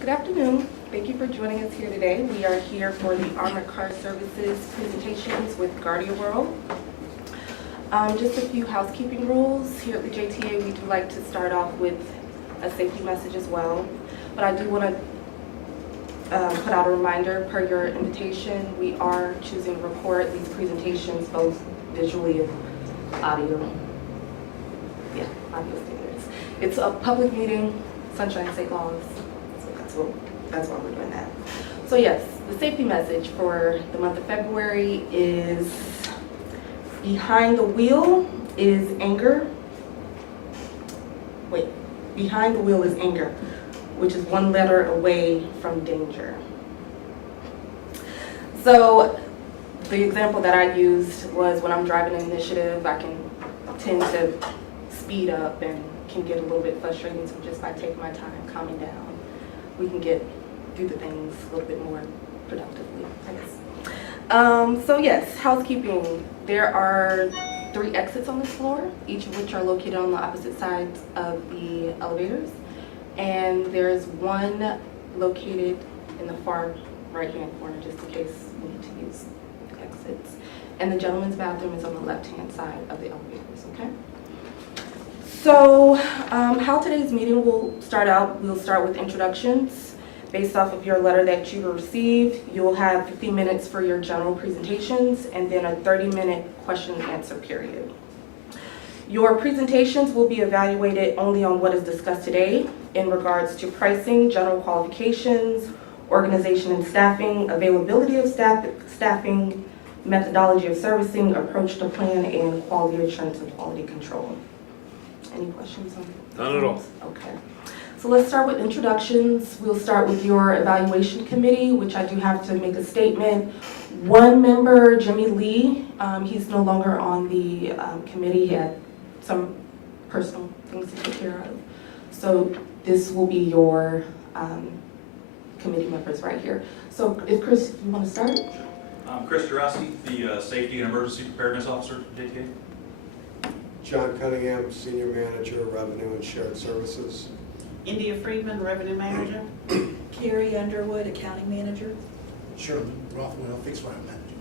Good afternoon. Thank you for joining us here today. We are here for the Armored Car Services presentations with Gardaworld. Just a few housekeeping rules. Here at the JTA, we do like to start off with a safety message as well. But I do want to put out a reminder per your invitation. We are choosing to record these presentations both visually and audio. Yeah, audio standards. It's a public meeting, sunshine state laws. That's why we're doing that. So yes, the safety message for the month of February is behind the wheel is anger. Wait, behind the wheel is anger, which is one letter away from danger. So the example that I used was when I'm driving an initiative, I can tend to speed up and can get a little bit frustrating. So just by taking my time, calming down, we can do the things a little bit more productively, I guess. So yes, housekeeping. There are 3 exits on this floor, each of which are located on the opposite sides of the elevators. And there's one located in the far right-hand corner, just in case we need to use exits. And the gentleman's bathroom is on the left-hand side of the elevators, okay? So how today's meeting will start out, we'll start with introductions. Based off of your letter that you received, you'll have 15 minutes for your general presentations and then a 30-minute question and answer period. Your presentations will be evaluated only on what is discussed today in regards to pricing, general qualifications, organization and staffing, availability of staffing, methodology of servicing, approach to plan, and quality assurance and quality control. Any questions on that? None at all. Okay. So let's start with introductions. We'll start with your evaluation committee, which I do have to make a statement. One member, Jimmy Lee, he's no longer on the committee. He had some personal things to take care of. So this will be your committee members right here. So if Chris, if you want to start. I'm Chris Jurowski, the Safety and Emergency Preparedness Officer at JTA. John Cunningham, Senior Manager, Revenue and Shared Services. India Friedman, Revenue Manager. Carrie Underwood, Accounting Manager. Sherman Rothwell, Fixed Fire Manager.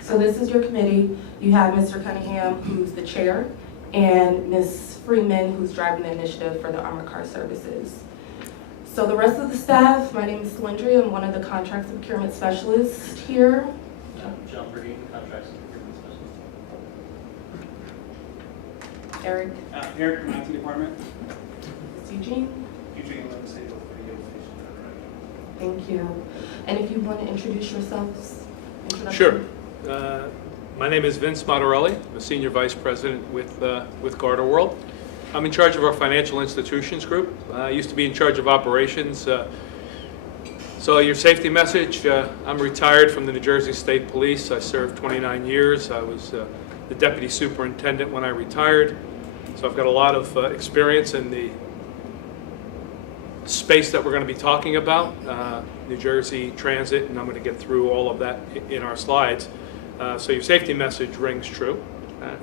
So this is your committee. You have Mr. Cunningham, who's the chair, and Ms. Freeman, who's driving the initiative for the Armored Car Services. So the rest of the staff, my name is Lindry. I'm one of the Contracts and Procurement Specialists here. John Brady, Contracts and Procurement Specialist. Eric. Eric from IT Department. Eugene. Eugene, let me say the radio station. Thank you. And if you want to introduce yourselves. Sure. My name is Vince Morelli. I'm a Senior Vice President with Gardaworld. I'm in charge of our financial institutions group. I used to be in charge of operations. So your safety message, I'm retired from the New Jersey State Police. I served 29 years. I was the Deputy Superintendent when I retired. So I've got a lot of experience in the space that we're going to be talking about, New Jersey Transit, and I'm going to get through all of that in our slides. So your safety message rings true,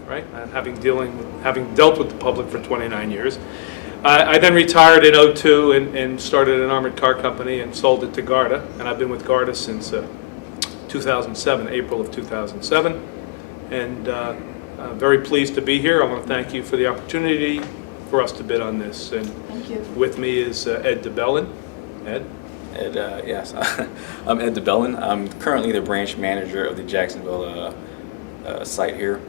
right? Having dealt with the public for 29 years. I then retired in 2002 and started an armored car company and sold it to Garda, and I've been with Garda since 2007, April of 2007, and I'm very pleased to be here. I want to thank you for the opportunity for us to bid on this. And Thank you. with me is Ed DeBellin. Ed? Yes, I'm Ed DeBellin. I'm currently the branch manager of the Jacksonville site here.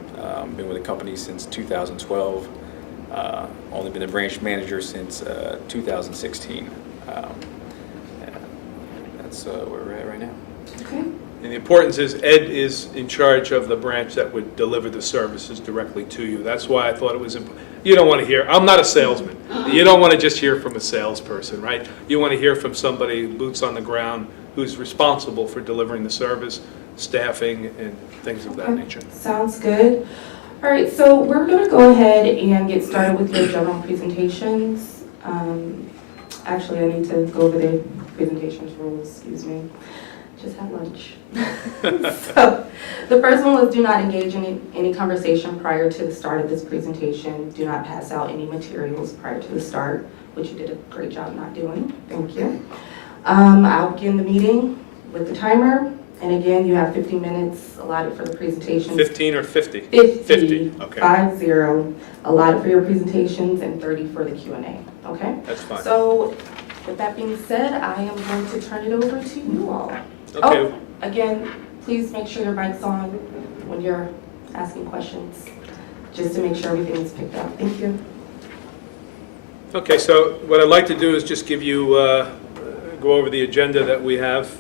Been with the company since 2012. Only been a branch manager since 2016. That's where we're at right now. Okay. And the importance is Ed is in charge of the branch that would deliver the services directly to you. That's why I thought it was important. You don't want to hear, I'm not a salesman. You don't want to just hear from a salesperson, right? You want to hear from somebody, boots on the ground, who's responsible for delivering the service, staffing, and things of that nature. Sounds good. All right, so we're going to go ahead and get started with your general presentations. Actually, I need to go over the presentations rules, excuse me. Just had lunch. So the first one was do not engage in any conversation prior to the start of this presentation. Do not pass out any materials prior to the start, which you did a great job not doing. Thank you. I'll begin the meeting with the timer. And again, you have 15 minutes allotted for the presentations. 15 or 50? 50, okay. 50, allotted for your presentations and 30 for the Q&A, okay? That's fine. So with that being said, I am going to turn it over to you all. Okay. Oh, again, please make sure your mic's on when you're asking questions, just to make sure everything is picked up. Thank you. Okay, so what I'd like to do is just give you, go over the agenda that we have.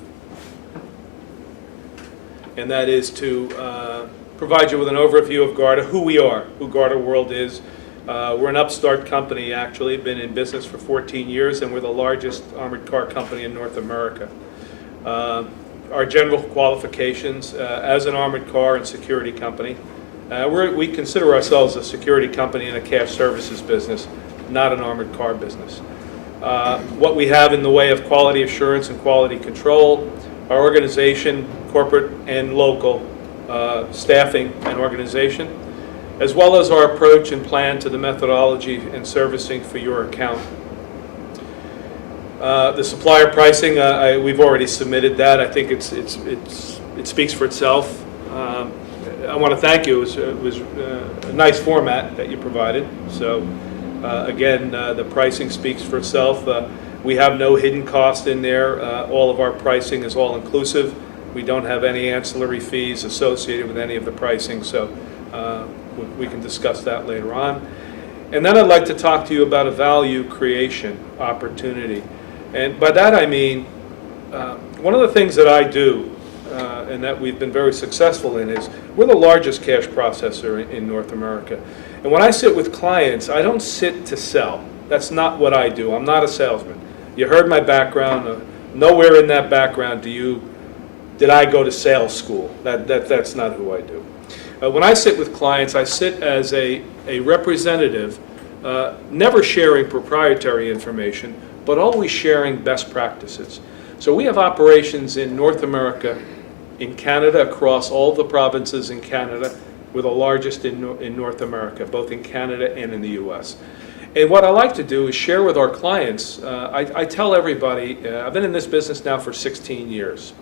And that is to provide you with an overview of Garda, who we are, who Gardaworld is. We're an upstart company, actually, been in business for 14 years, and we're the largest armored car company in North America. Our general qualifications, as an armored car and security company, we consider ourselves a security company and a cash services business, not an armored car business. What we have in the way of quality assurance and quality control, our organization, corporate and local staffing and organization, as well as our approach and plan to the methodology and servicing for your account. The supplier pricing, we've already submitted that. I think it speaks for itself. I want to thank you. It was a nice format that you provided. So again, the pricing speaks for itself. We have no hidden cost in there. All of our pricing is all inclusive. We don't have any ancillary fees associated with any of the pricing, so we can discuss that later on. And then I'd like to talk to you about a value creation opportunity. And by that I mean, one of the things that I do, and that we've been very successful in, is we're the largest cash processor in North America. And when I sit with clients, I don't sit to sell. That's not what I do. I'm not a salesman. You heard my background. Nowhere in that background did I go to sales school. That's not who I do. When I sit with clients, I sit as a representative, never sharing proprietary information, but always sharing best practices. So we have operations in North America, in Canada, across all the provinces in Canada. We're the largest in North America, both in Canada and in the US. And what I like to do is share with our clients. I tell everybody, I've been in this business now for 16 years.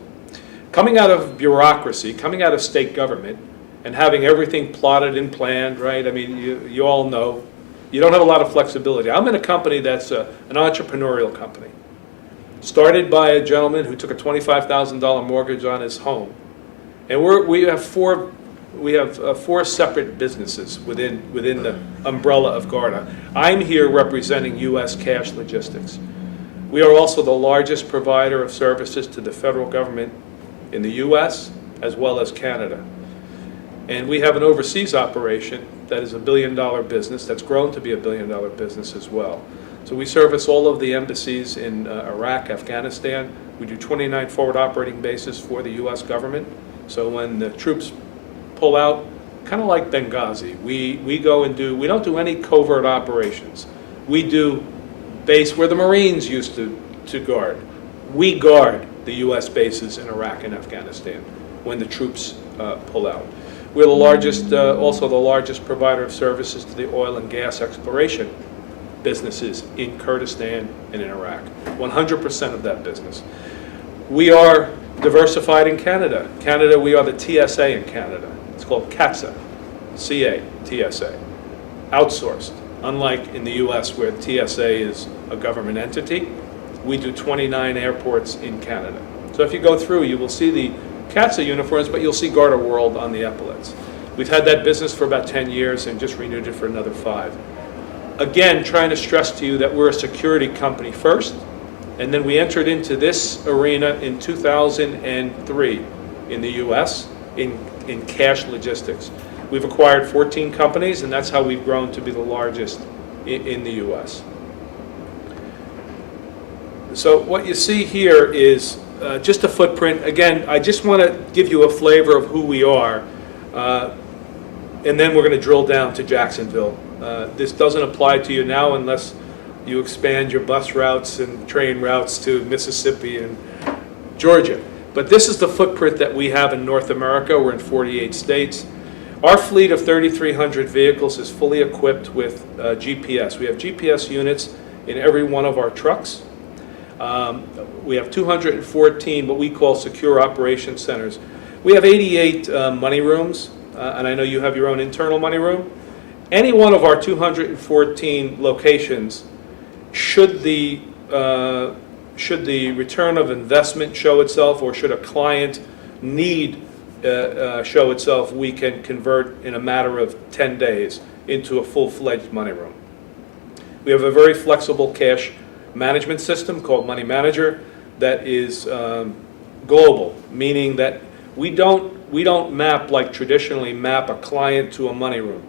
Coming out of bureaucracy, coming out of state government, and having everything plotted and planned, right? I mean, you all know, you don't have a lot of flexibility. I'm in a company that's an entrepreneurial company. Started by a gentleman who took a $25,000 mortgage on his home. And we have four separate businesses within the umbrella of Garda. I'm here representing U.S. Cash Logistics. We are also the largest provider of services to the federal government in the U.S. as well as Canada. And we have an overseas operation that is $1 billion business that's grown to be $1 billion business as well. So we service all of the embassies in Iraq, Afghanistan. We do 29 forward operating bases for the U.S. government. So when the troops pull out, kind of like Benghazi, we go and we don't do any covert operations. We do base where the Marines used to guard. We guard the U.S. bases in Iraq and Afghanistan when the troops pull out. We're the largest, also the largest provider of services to the oil and gas exploration businesses in Kurdistan and in Iraq. 100% of that business. We are diversified in Canada. Canada, we are the TSA in Canada. It's called CATSA, CA, TSA, outsourced. Unlike in the US where TSA is a government entity, we do 29 airports in Canada. So if you go through, you will see the CATSA uniforms, but you'll see Gardaworld on the epaulets. We've had that business for about 10 years and just renewed it for another 5. Again, trying to stress to you that we're a security company first, and then we entered into this arena in 2003 in the US in cash logistics. We've acquired 14 companies, and that's how we've grown to be the largest in the US. So what you see here is just a footprint. Again, I just want to give you a flavor of who we are, and then we're going to drill down to Jacksonville. This doesn't apply to you now unless you expand your bus routes and train routes to Mississippi and Georgia. But this is the footprint that we have in North America. We're in 48 states. Our fleet of 3,300 vehicles is fully equipped with GPS. We have GPS units in every one of our trucks. We have 214 what we call secure operations centers. We have 88 money rooms, and I know you have your own internal money room. Any one of our 214 locations, should the return of investment show itself, or should a client need show itself, we can convert in a matter of 10 days into a full-fledged money room. We have a very flexible cash management system called Money Manager that is global, meaning that we don't map like traditionally map a client to a money room.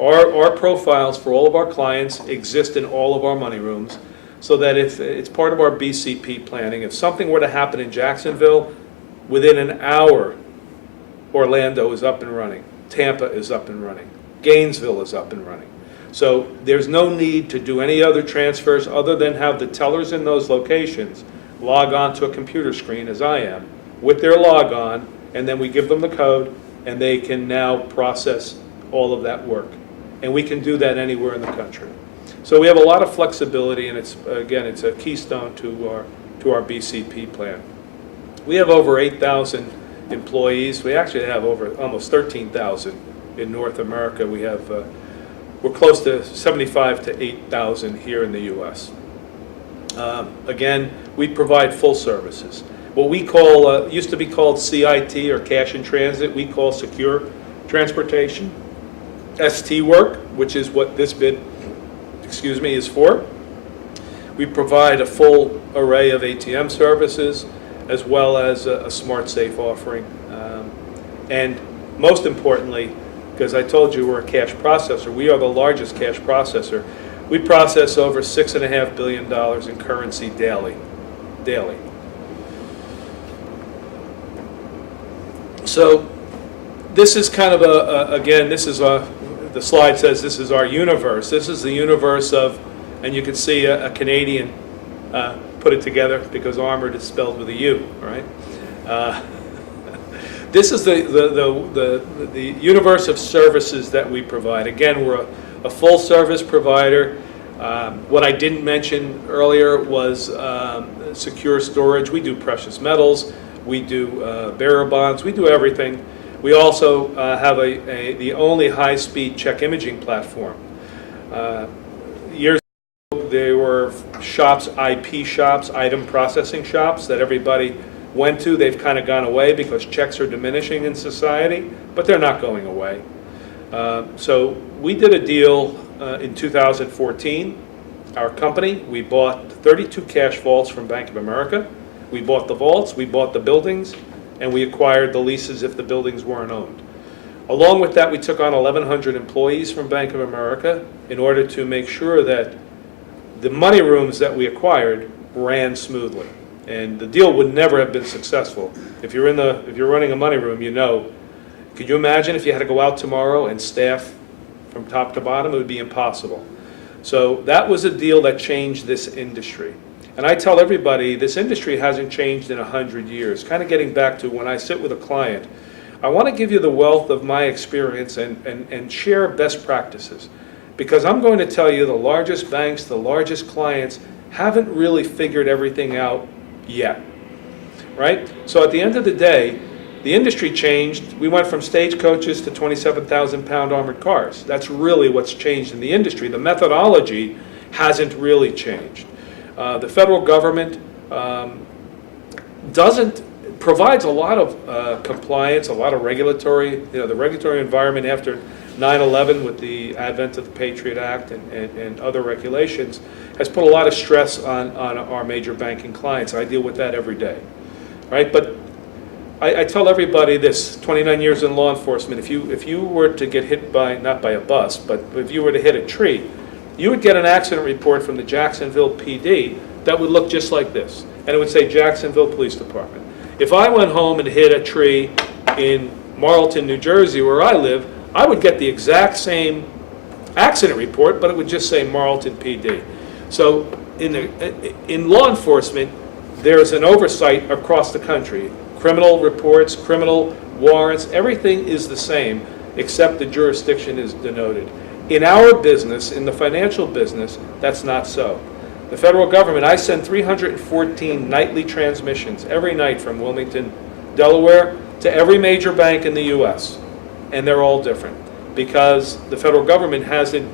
Our profiles for all of our clients exist in all of our money rooms, so that if it's part of our BCP planning, if something were to happen in Jacksonville, within an hour, Orlando is up and running, Tampa is up and running, Gainesville is up and running. So there's no need to do any other transfers other than have the tellers in those locations log on to a computer screen, as I am, with their log on, and then we give them the code, and they can now process all of that work. And we can do that anywhere in the country. So we have a lot of flexibility, and it's a keystone to our BCP plan. We have over 8,000 employees. We actually have over almost 13,000 in North America. We're close to 75 to 8,000 here in the U.S. Again, we provide full services. What we call, used to be called CIT, or cash in transit, we call secure transportation. ST work, which is what this bid, is for. We provide a full array of ATM services, as well as a smart safe offering. And most importantly, because I told you we're a cash processor, we are the largest cash processor. We process over $6.5 billion in currency daily. So this is kind of again, this is the slide says this is our universe. This is the universe of, and you can see a Canadian put it together because armored is spelled with a U, right? This is the universe of services that we provide. Again, we're a full service provider. What I didn't mention earlier was secure storage. We do precious metals. We do bearer bonds. We do everything. We also have the only high-speed check imaging platform. Years ago, there were shops, IP shops, item processing shops that everybody went to. They've kind of gone away because checks are diminishing in society, but they're not going away. So we did a deal in 2014. Our company, we bought 32 cash vaults from Bank of America. We bought the vaults, we bought the buildings, and we acquired the leases if the buildings weren't owned. Along with that, we took on 1,100 employees from Bank of America in order to make sure that the money rooms that we acquired ran smoothly. And the deal would never have been successful. If you're running a money room, you know. Could you imagine if you had to go out tomorrow and staff from top to bottom? It would be impossible. So that was a deal that changed this industry. And I tell everybody, this industry hasn't changed in 100 years. Kind of getting back to when I sit with a client, I want to give you the wealth of my experience and share best practices. Because I'm going to tell you the largest banks, the largest clients haven't really figured everything out yet, right? So at the end of the day, the industry changed. We went from stagecoaches to 27,000-pound armored cars. That's really what's changed in the industry. The methodology hasn't really changed. The federal government provides a lot of compliance, a lot of regulatory, the regulatory environment after 9/11 with the advent of the Patriot Act and other regulations has put a lot of stress on our major banking clients. I deal with that every day, right? But I tell everybody this, 29 years in law enforcement, if you were to get hit by, not by a bus, but if you were to hit a tree, you would get an accident report from the Jacksonville PD that would look just like this. And it would say Jacksonville Police Department. If I went home and hit a tree in Marlton, New Jersey, where I live, I would get the exact same accident report, but it would just say Marlton PD. So in law enforcement, there's an oversight across the country. Criminal reports, criminal warrants, everything is the same, except the jurisdiction is denoted. In our business, in the financial business, that's not so. The federal government, I send 314 nightly transmissions every night from Wilmington, Delaware, to every major bank in the U.S. And they're all different because the federal government hasn't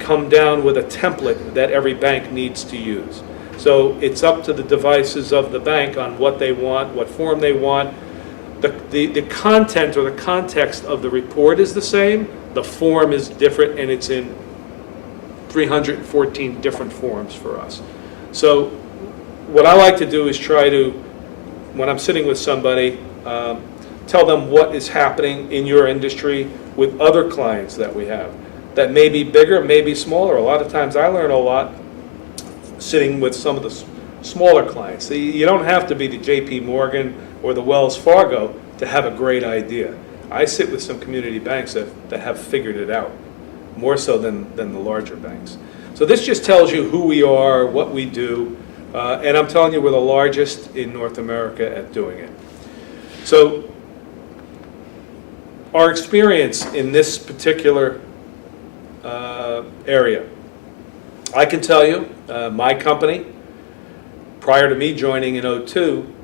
come down with a template that every bank needs to use. So it's up to the devices of the bank on what they want, what form they want. The content or the context of the report is the same, the form is different, and it's in 314 different forms for us. So what I like to do is try to, when I'm sitting with somebody, tell them what is happening in your industry with other clients that we have. That may be bigger, may be smaller. A lot of times I learn a lot sitting with some of the smaller clients. You don't have to be the JP Morgan or the Wells Fargo to have a great idea. I sit with some community banks that have figured it out, more so than the larger banks. So this just tells you who we are, what we do, and I'm telling you we're the largest in North America at doing it. So our experience in this particular area, I can tell you, my company, prior to me joining in '02,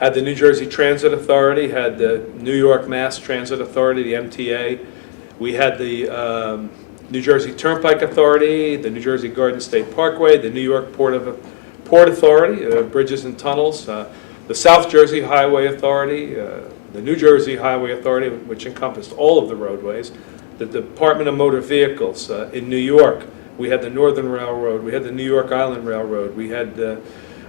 had the New Jersey Transit Authority, had the New York Mass Transit Authority, the MTA. We had the New Jersey Turnpike Authority, the New Jersey Garden State Parkway, the New York Port Authority, bridges and tunnels, the South Jersey Highway Authority, the New Jersey Highway Authority, which encompassed all of the roadways, the Department of Motor Vehicles in New York. We had the Northern Railroad, we had the New York Island Railroad, we have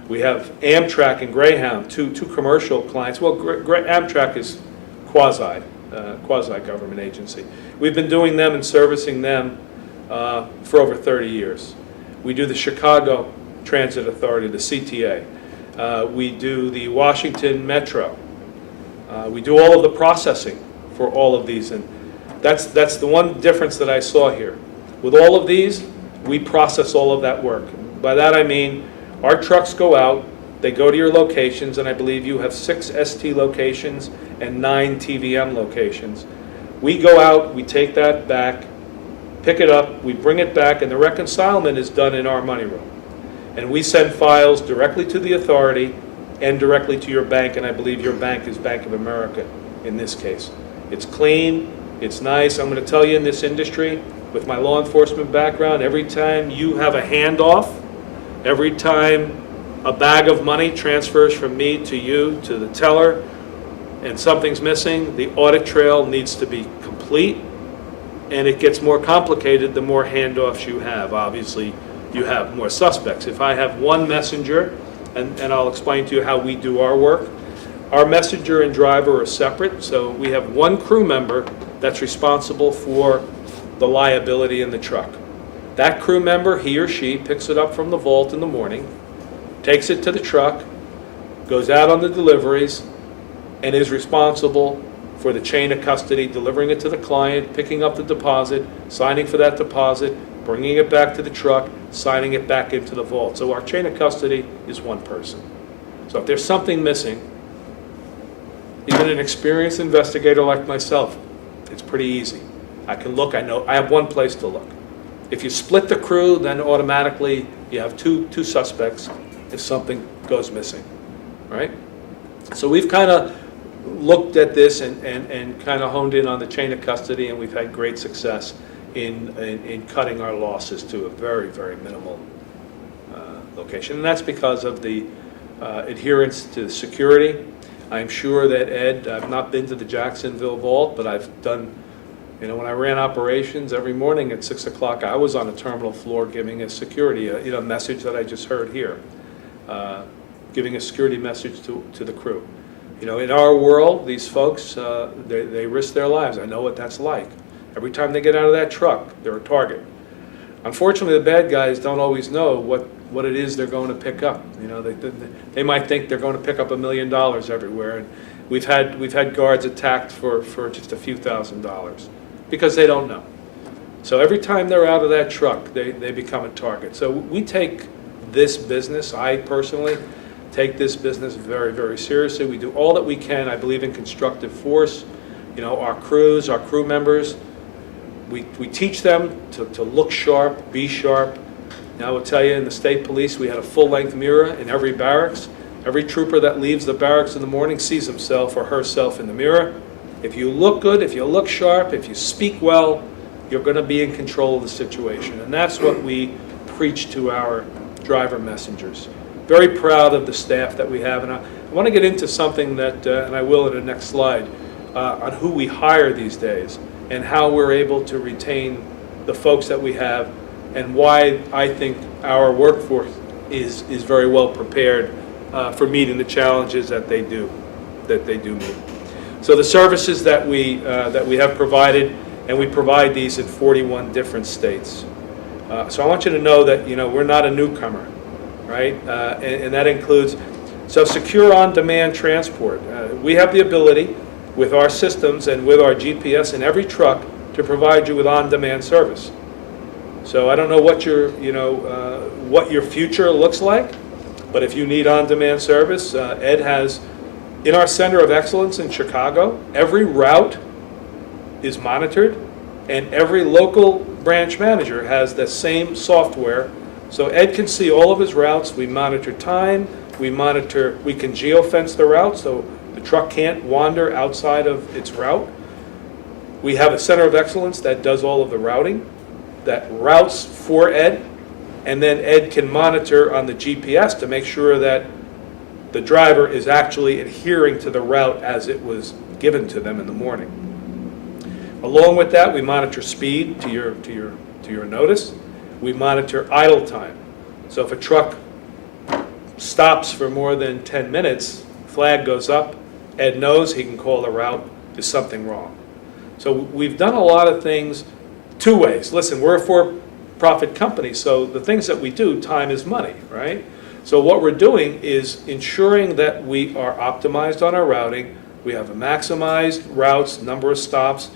Amtrak and Greyhound, two commercial clients. Well, Amtrak is quasi-government agency. We've been doing them and servicing them for over 30 years. We do the Chicago Transit Authority, the CTA. We do the Washington Metro. We do all of the processing for all of these, and that's the one difference that I saw here. With all of these, we process all of that work. By that I mean our trucks go out, they go to your locations, and I believe you have 6 ST locations and 9 TVM locations. We go out, we take that back, pick it up, we bring it back, and the reconcilement is done in our money room. And we send files directly to the authority and directly to your bank, and I believe your bank is Bank of America in this case. It's clean, it's nice. I'm going to tell you, in this industry, with my law enforcement background, every time you have a handoff, every time a bag of money transfers from me to you, to the teller, and something's missing, the audit trail needs to be complete, and it gets more complicated the more handoffs you have. Obviously, you have more suspects. If I have one messenger, and I'll explain to you how we do our work, our messenger and driver are separate, so we have one crew member that's responsible for the liability in the truck. That crew member, he or she, picks it up from the vault in the morning, takes it to the truck, goes out on the deliveries, and is responsible for the chain of custody, delivering it to the client, picking up the deposit, signing for that deposit, bringing it back to the truck, signing it back into the vault. So our chain of custody is one person. So if there's something missing, even an experienced investigator like myself, it's pretty easy. I can look, I know, I have one place to look. If you split the crew, then automatically you have two suspects if something goes missing, right? So we've kind of looked at this and kind of honed in on the chain of custody, and we've had great success in cutting our losses to a very, very minimal location. And that's because of the adherence to security. I'm sure that Ed, I've not been to the Jacksonville vault, but I've done, when I ran operations every morning at 6 o'clock, I was on a terminal floor giving a security, message that I just heard here, giving a security message to the crew. In our world, these folks, they risk their lives. I know what that's like. Every time they get out of that truck, they're a target. Unfortunately, the bad guys don't always know what it is they're going to pick up. They might think they're going to pick up $1 million everywhere, and we've had guards attacked for just a few $1,000s because they don't know. So every time they're out of that truck, they become a target. So we take this business, I personally take this business very, very seriously. We do all that we can. I believe in constructive force. Our crews, our crew members, we teach them to look sharp, be sharp, Now, I will tell you, in the state police, we had a full-length mirror in every barracks. Every trooper that leaves the barracks in the morning sees himself or herself in the mirror. If you look good, if you look sharp, if you speak well, you're going to be in control of the situation. And that's what we preach to our driver messengers. Very proud of the staff that we have. And I want to get into something that, and I will in the next slide, on who we hire these days and how we're able to retain the folks that we have, and why I think our workforce is very well prepared for meeting the challenges that they do meet. So the services that we have provided, and we provide these in 41 different states. So I want you to know that we're not a newcomer, right? And that includes secure on-demand transport. We have the ability with our systems and with our GPS in every truck to provide you with on-demand service. So I don't know what your future looks like, but if you need on-demand service, Ed has, in our Center of Excellence in Chicago, every route is monitored, and every local branch manager has the same software. So Ed can see all of his routes. We monitor time. We can geofence the route so the truck can't wander outside of its route. We have a Center of Excellence that does all of the routing, that routes for Ed, and then Ed can monitor on the GPS to make sure that the driver is actually adhering to the route as it was given to them in the morning. Along with that, we monitor speed to your notice. We monitor idle time. So if a truck stops for more than 10 minutes, flag goes up, Ed knows he can call the route, is something wrong. So we've done a lot of things two ways. Listen, we're a for-profit company, so the things that we do, time is money, right? So what we're doing is ensuring that we are optimized on our routing, we have a maximized routes, number of stops,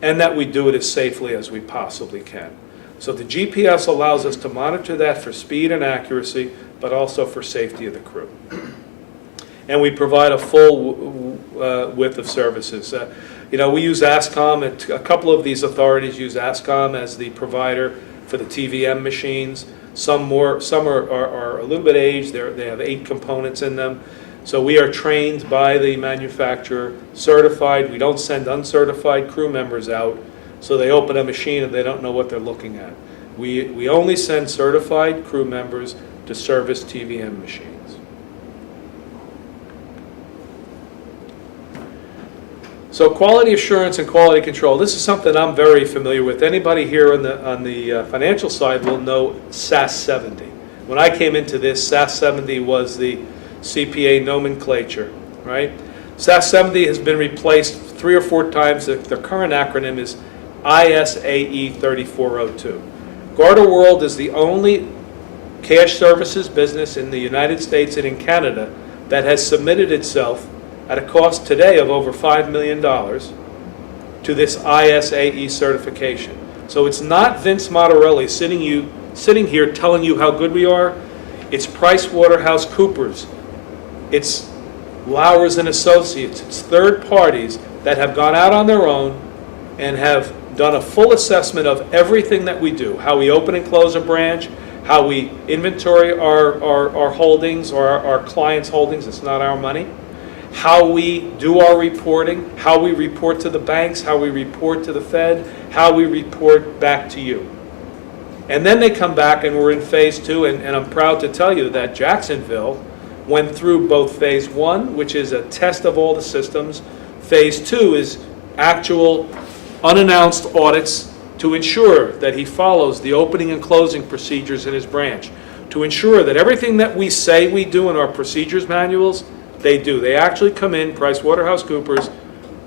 and that we do it as safely as we possibly can. So the GPS allows us to monitor that for speed and accuracy, but also for safety of the crew. And we provide a full width of services. We use ASCOM. A couple of these authorities use ASCOM as the provider for the TVM machines. Some are a little bit aged. They have 8 components in them. So we are trained by the manufacturer, certified. We don't send uncertified crew members out, so they open a machine and they don't know what they're looking at. We only send certified crew members to service TVM machines. So quality assurance and quality control, this is something I'm very familiar with. Anybody here on the financial side will know SAS 70. When I came into this, SAS 70 was the CPA nomenclature, right? SAS 70 has been replaced 3 or 4 times. The current acronym is ISAE 3402. Gardaworld is the only cash services business in the United States and in Canada that has submitted itself at a cost today of over $5 million to this ISAE certification. So it's not Vince Morelli sitting here telling you how good we are. It's PricewaterhouseCoopers. It's Lowers and Associates. It's third parties that have gone out on their own and have done a full assessment of everything that we do, how we open and close a branch, how we inventory our holdings or our clients' holdings. It's not our money. How we do our reporting, how we report to the banks, how we report to the Fed, how we report back to you. And then they come back and we're in phase 2, and I'm proud to tell you that Jacksonville went through both phase 1, which is a test of all the systems. Phase 2 is actual unannounced audits to ensure that he follows the opening and closing procedures in his branch, to ensure that everything that we say we do in our procedures manuals, they do. They actually come in, PricewaterhouseCoopers,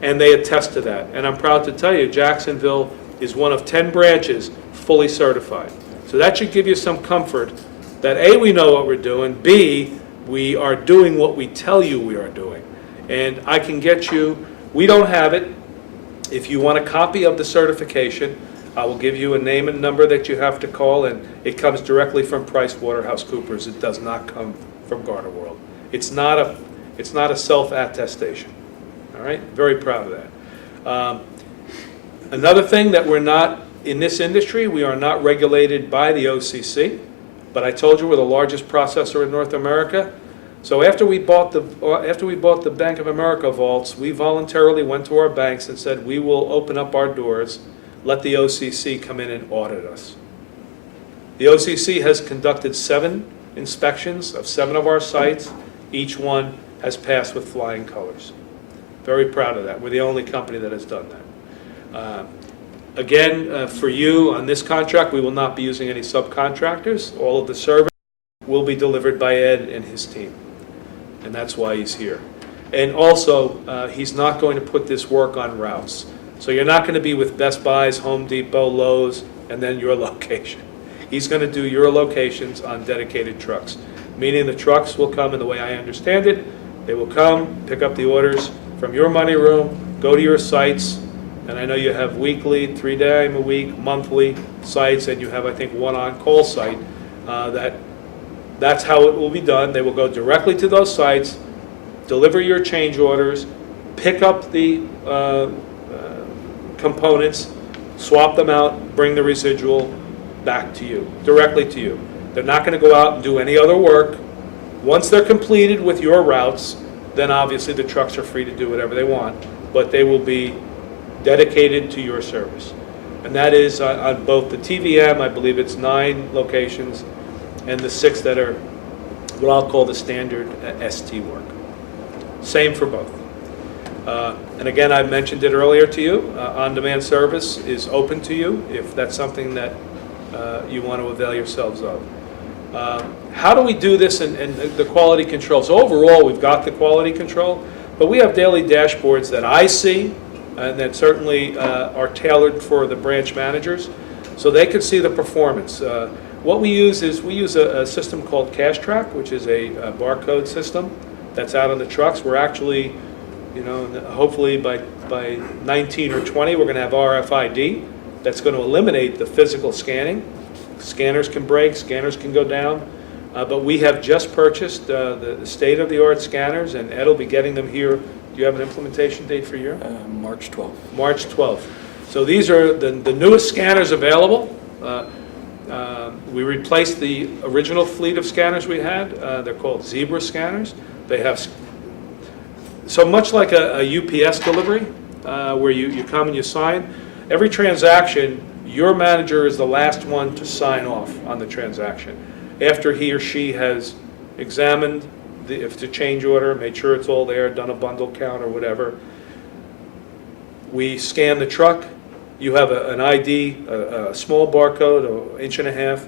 and they attest to that. And I'm proud to tell you, Jacksonville is one of 10 branches fully certified. So that should give you some comfort that A, we know what we're doing, B, we are doing what we tell you we are doing. And I can get you, we don't have it. If you want a copy of the certification, I will give you a name and number that you have to call, and it comes directly from PricewaterhouseCoopers. It does not come from Gardaworld. It's not a self-attestation. All right? Very proud of that. Another thing that we're not, in this industry, we are not regulated by the OCC. but I told you we're the largest processor in North America. So after we bought the Bank of America vaults, we voluntarily went to our banks and said, we will open up our doors, let the OCC come in and audit us. The OCC has conducted 7 inspections of 7 of our sites. Each one has passed with flying colors. Very proud of that. We're the only company that has done that. Again, for you on this contract, we will not be using any subcontractors. All of the service will be delivered by Ed and his team. And that's why he's here. And also, he's not going to put this work on routes. So you're not going to be with Best Buys, Home Depot, Lowe's, and then your location. He's going to do your locations on dedicated trucks, meaning the trucks will come in the way I understand it. They will come, pick up the orders from your money room, go to your sites, and I know you have weekly, 3-day a week, monthly sites, and you have, I think, 1 on-call site. That's how it will be done. They will go directly to those sites, deliver your change orders, pick up the components, swap them out, bring the residual back to you, directly to you. They're not going to go out and do any other work. Once they're completed with your routes, then obviously the trucks are free to do whatever they want, but they will be dedicated to your service. And that is on both the TVM, I believe it's 9 locations, and the 6 that are what I'll call the standard ST work. Same for both. And again, I mentioned it earlier to you, on-demand service is open to you if that's something that you want to avail yourselves of. How do we do this and the quality control? So overall, we've got the quality control, but we have daily dashboards that I see and that certainly are tailored for the branch managers so they can see the performance. What we use is a system called Cash Track, which is a barcode system that's out on the trucks. We're actually, hopefully by 19 or 20, we're going to have RFID. That's going to eliminate the physical scanning. Scanners can break, scanners can go down, but we have just purchased the state-of-the-art scanners, and Ed will be getting them here. Do you have an implementation date for your? March 12th. March 12th. So these are the newest scanners available. We replaced the original fleet of scanners we had. They're called Zebra scanners. They have, so much like a UPS delivery, where you come and you sign, every transaction, your manager is the last one to sign off on the transaction. After he or she has examined if it's a change order, made sure it's all there, done a bundle count or whatever, we scan the truck. You have an ID, a small barcode, 1.5 inches,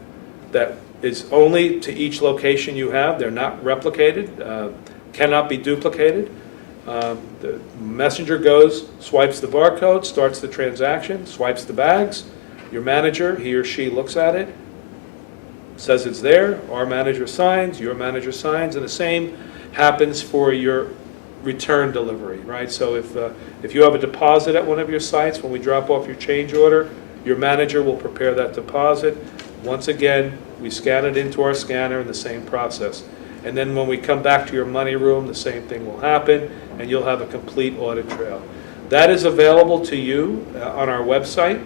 that is only to each location you have. They're not replicated, cannot be duplicated. The messenger goes, swipes the barcode, starts the transaction, swipes the bags. Your manager, he or she looks at it, says it's there, our manager signs, your manager signs, and the same happens for your return delivery, right? So if you have a deposit at one of your sites, when we drop off your change order, your manager will prepare that deposit. Once again, we scan it into our scanner in the same process. And then when we come back to your money room, the same thing will happen, and you'll have a complete audit trail. That is available to you on our website.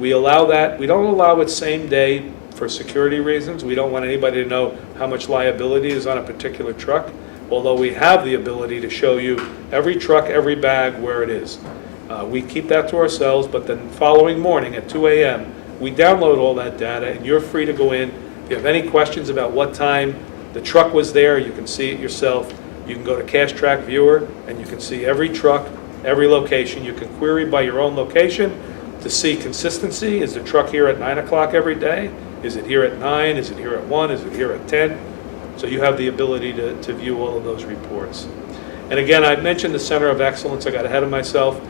We allow that. We don't allow it same day for security reasons. We don't want anybody to know how much liability is on a particular truck, although we have the ability to show you every truck, every bag, where it is. We keep that to ourselves, but then following morning at 2 a.m., we download all that data, and you're free to go in. If you have any questions about what time the truck was there, you can see it yourself. You can go to Cash Track Viewer, and you can see every truck, every location. You can query by your own location to see consistency. Is the truck here at 9 o'clock every day? Is it here at 9? Is it here at 1? Is it here at 10? So you have the ability to view all of those reports. And again, I mentioned the Center of Excellence. I got ahead of myself.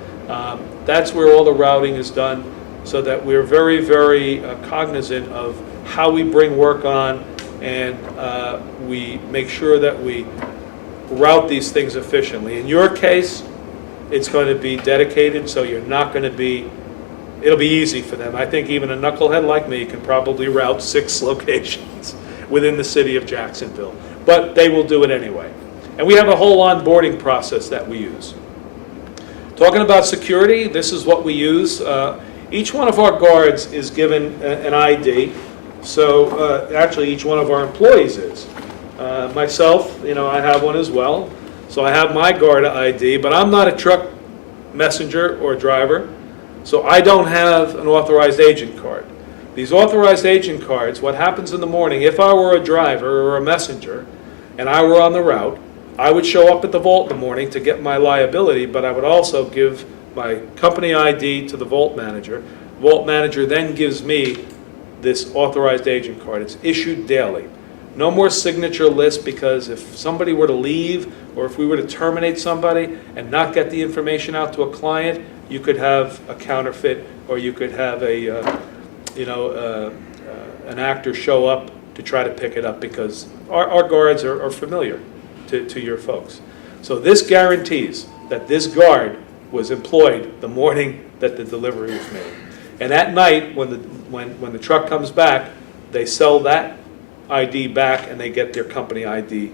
That's where all the routing is done, so that we're very, very cognizant of how we bring work on, and we make sure that we route these things efficiently. In your case, it's going to be dedicated, so you're not going to be, it'll be easy for them. I think even a knucklehead like me can probably route 6 locations within the city of Jacksonville, but they will do it anyway. And we have a whole onboarding process that we use. Talking about security, this is what we use. Each one of our guards is given an ID. So actually, each one of our employees is. Myself, I have one as well. So I have my Garda ID, but I'm not a truck messenger or driver, so I don't have an authorized agent card. These authorized agent cards, what happens in the morning, if I were a driver or a messenger and I were on the route, I would show up at the vault in the morning to get my liability, but I would also give my company ID to the vault manager. Vault manager then gives me this authorized agent card. It's issued daily. No more signature list, because if somebody were to leave or if we were to terminate somebody and not get the information out to a client, you could have a counterfeit, or you could have an actor show up to try to pick it up, because our guards are familiar to your folks. So this guarantees that this guard was employed the morning that the delivery was made. And at night, when the truck comes back, they sell that ID back and they get their company ID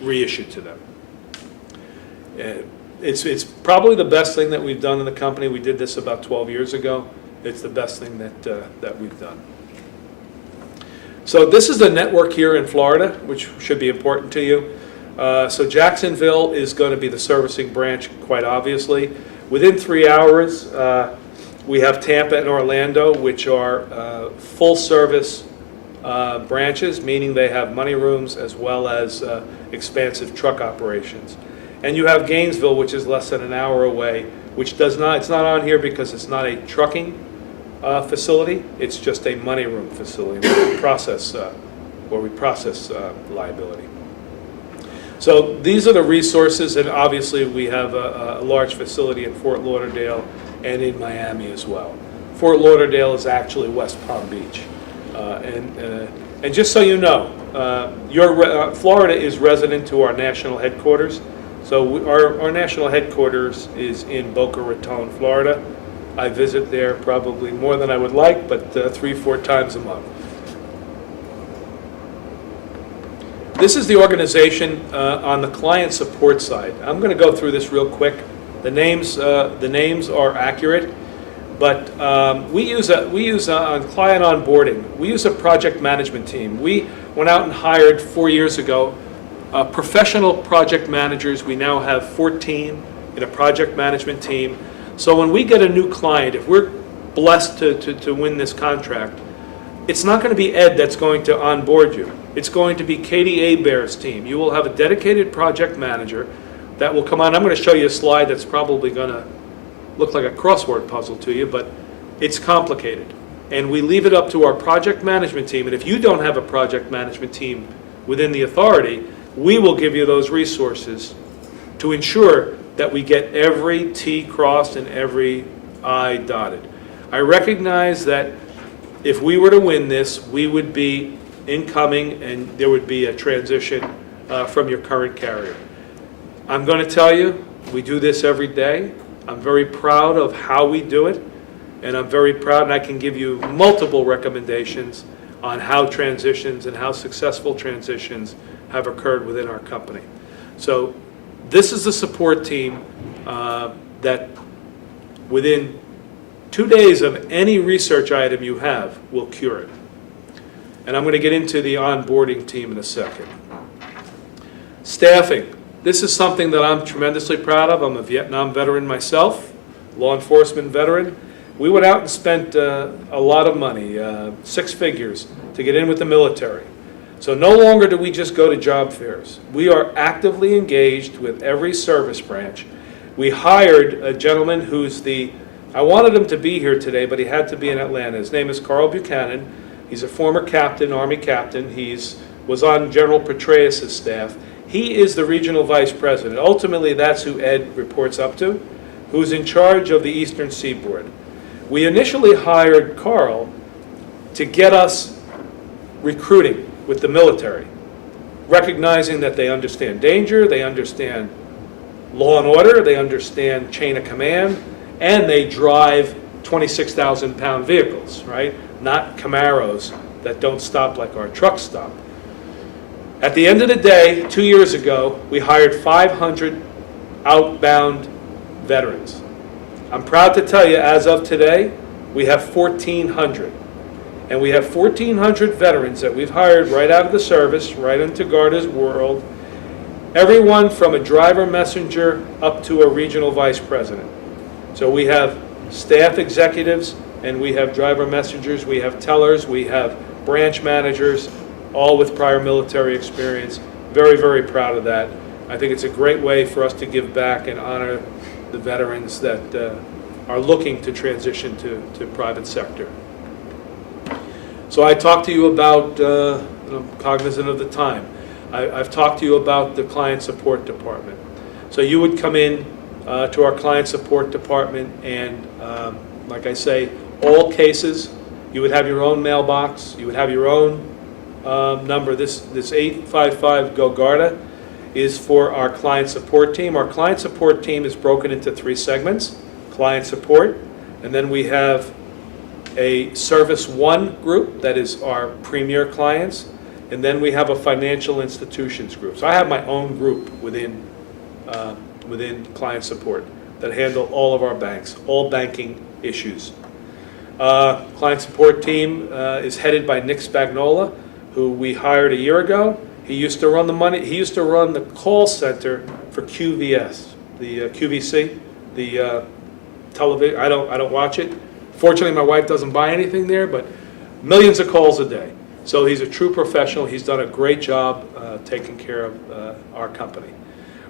reissued to them. It's probably the best thing that we've done in the company. We did this about 12 years ago. It's the best thing that we've done. So this is the network here in Florida, which should be important to you. So Jacksonville is going to be the servicing branch, quite obviously. Within 3 hours, we have Tampa and Orlando, which are full-service branches, meaning they have money rooms as well as expansive truck operations. And you have Gainesville, which is less than an hour away, which it's not on here because it's not a trucking facility. It's just a money room facility where we process liability. So these are the resources, and obviously we have a large facility in Fort Lauderdale and in Miami as well. Fort Lauderdale is actually West Palm Beach. And just so you know, Florida is resident to our national headquarters. So our national headquarters is in Boca Raton, Florida. I visit there probably more than I would like, but 3-4 times a month. This is the organization on the client support side. I'm going to go through this real quick. The names are accurate, but we use on client onboarding. We use a project management team. We went out and hired 4 years ago professional project managers. We now have 14 in a project management team. So when we get a new client, if we're blessed to win this contract, it's not going to be Ed that's going to onboard you. It's going to be Katie Abear's team. You will have a dedicated project manager that will come on. I'm going to show you a slide that's probably going to look like a crossword puzzle to you, but it's complicated. And we leave it up to our project management team. And if you don't have a project management team within the authority, we will give you those resources to ensure that we get every T crossed and every I dotted. I recognize that if we were to win this, we would be incoming and there would be a transition from your current carrier. I'm going to tell you, we do this every day. I'm very proud of how we do it, and I'm very proud, and I can give you multiple recommendations on how transitions and how successful transitions have occurred within our company. So this is the support team that within 2 days of any research item you have will cure it. And I'm going to get into the onboarding team in a second. Staffing. This is something that I'm tremendously proud of. I'm a Vietnam veteran myself, law enforcement veteran. We went out and spent a lot of money, 6 figures, to get in with the military. So no longer do we just go to job fairs. We are actively engaged with every service branch. We hired a gentleman who's I wanted him to be here today, but he had to be in Atlanta. His name is Carl Buchanan. He's a former captain, Army captain. Was on General Petraeus' staff. He is the regional vice president. Ultimately, that's who Ed reports up to, who's in charge of the Eastern Seaboard. We initially hired Carl to get us recruiting with the military, recognizing that they understand danger, they understand law and order, they understand chain of command, and they drive 26,000-pound vehicles, right? Not Camaros that don't stop like our trucks stop. At the end of the day, 2 years ago, we hired 500 outbound veterans. I'm proud to tell you, as of today, we have 1,400. And we have 1,400 veterans that we've hired right out of the service, right into Garda's world. Everyone from a driver messenger up to a regional vice president. So we have staff executives and we have driver messengers, we have tellers, we have branch managers, all with prior military experience. Very, very proud of that. I think it's a great way for us to give back and honor the veterans that are looking to transition to private sector. So I talked to you about, I'm cognizant of the time, I've talked to you about the client support department. So you would come in to our client support department and, like I say, all cases, you would have your own mailbox, you would have your own number. This 855 Go Garda is for our client support team. Our client support team is broken into 3 segments: client support, and then we have a Service 1 group that is our premier clients, and then we have a financial institutions group. So I have my own group within client support that handle all of our banks, all banking issues. Client support team is headed by Nick Spagnola, who we hired a year ago. He used to run the call center for QVS, the QVC, the television. I don't watch it. Fortunately, my wife doesn't buy anything there, but millions of calls a day. So he's a true professional. He's done a great job taking care of our company.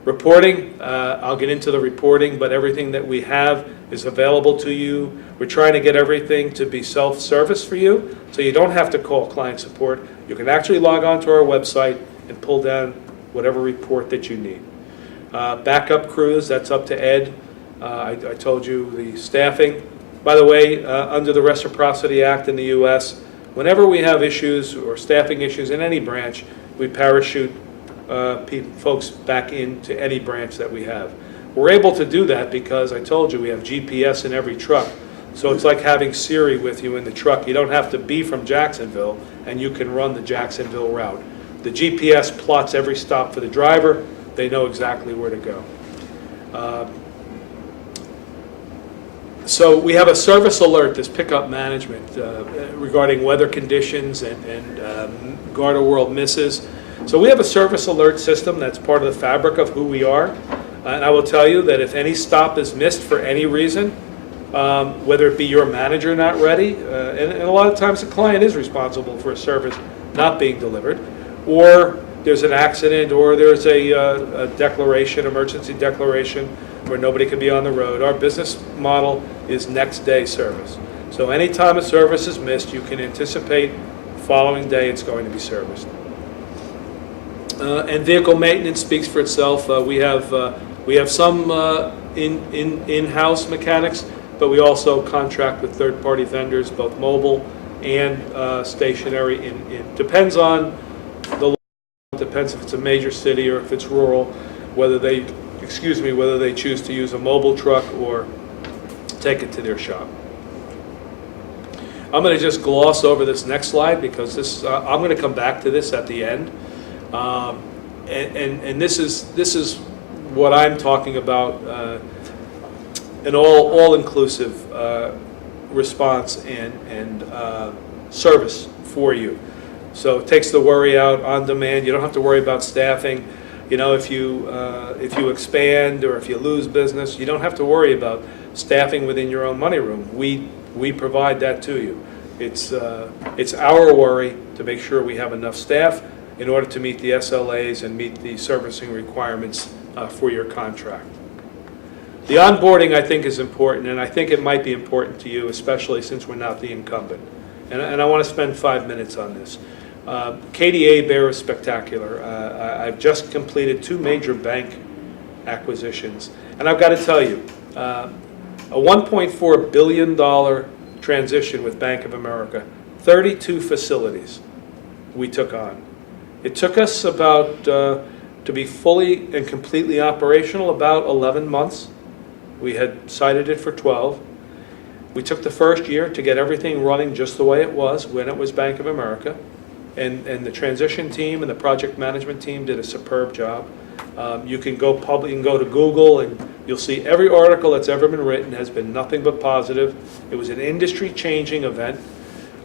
Reporting, I'll get into the reporting, but everything that we have is available to you. We're trying to get everything to be self-service for you, so you don't have to call client support. You can actually log on to our website and pull down whatever report that you need. Backup crews, that's up to Ed. I told you the staffing. By the way, under the Reciprocity Act in the U.S., whenever we have issues or staffing issues in any branch, we parachute folks back into any branch that we have. We're able to do that because I told you we have GPS in every truck. So it's like having Siri with you in the truck. You don't have to be from Jacksonville, and you can run the Jacksonville route. The GPS plots every stop for the driver. They know exactly where to go. So we have a service alert, this pickup management, regarding weather conditions and Gardaworld misses. So we have a service alert system that's part of the fabric of who we are. And I will tell you that if any stop is missed for any reason, whether it be your manager not ready, and a lot of times the client is responsible for a service not being delivered, or there's an accident, or there's a declaration, emergency declaration, where nobody can be on the road. Our business model is next day service. So anytime a service is missed, you can anticipate the following day it's going to be serviced. And vehicle maintenance speaks for itself. We have some in-house mechanics, but we also contract with third-party vendors, both mobile and stationary. It depends on the law. It depends if it's a major city or if it's rural, whether they choose to use a mobile truck or take it to their shop. I'm going to just gloss over this next slide because I'm going to come back to this at the end. And this is what I'm talking about, an all-inclusive response and service for you. So it takes the worry out on demand. You don't have to worry about staffing. You know, if you expand or if you lose business, you don't have to worry about staffing within your own money room. We provide that to you. It's our worry to make sure we have enough staff in order to meet the SLAs and meet the servicing requirements for your contract. The onboarding, I think, is important, and I think it might be important to you, especially since we're not the incumbent. And I want to spend 5 minutes on this. KDA Bear is spectacular. I've just completed 2 major bank acquisitions, and I've got to tell you, a $1.4 billion transition with Bank of America, 32 facilities we took on. It took us about, to be fully and completely operational, about 11 months. We had cited it for 12. We took the first year to get everything running just the way it was when it was Bank of America. And the transition team and the project management team did a superb job. You can go to Google and you'll see every article that's ever been written has been nothing but positive. It was an industry-changing event.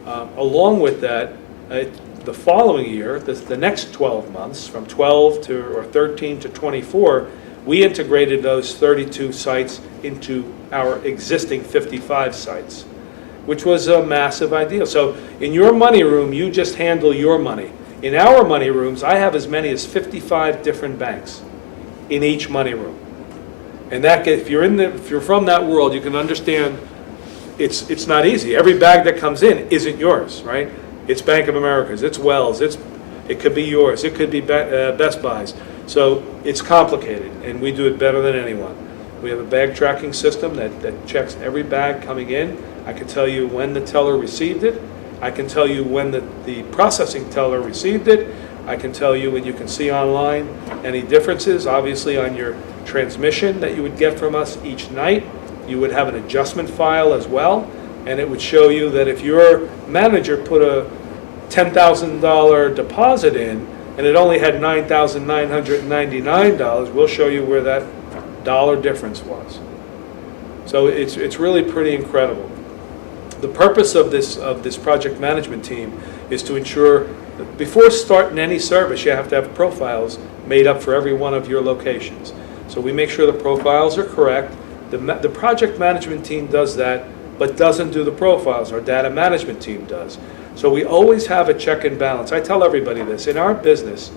Along with that, the following year, the next 12 months, from 12 to, or 13 to 24, we integrated those 32 sites into our existing 55 sites, which was a massive idea. So in your money room, you just handle your money. In our money rooms, I have as many as 55 different banks in each money room. And that, if you're from that world, you can understand it's not easy. Every bag that comes in isn't yours, right? It's Bank of America's, it's Wells, it could be yours, it could be Best Buy's. So it's complicated, and we do it better than anyone. We have a bag tracking system that checks every bag coming in. I can tell you when the teller received it. I can tell you when the processing teller received it. I can tell you, and you can see online, any differences. Obviously, on your transmission that you would get from us each night, you would have an adjustment file as well, and it would show you that if your manager put a $10,000 deposit in and it only had $9,999, we'll show you where that dollar difference was. So it's really pretty incredible. The purpose of this project management team is to ensure that before starting any service, you have to have profiles made up for every one of your locations. So we make sure the profiles are correct. The project management team does that, but doesn't do the profiles. Our data management team does. So we always have a check and balance. I tell everybody this. In our business,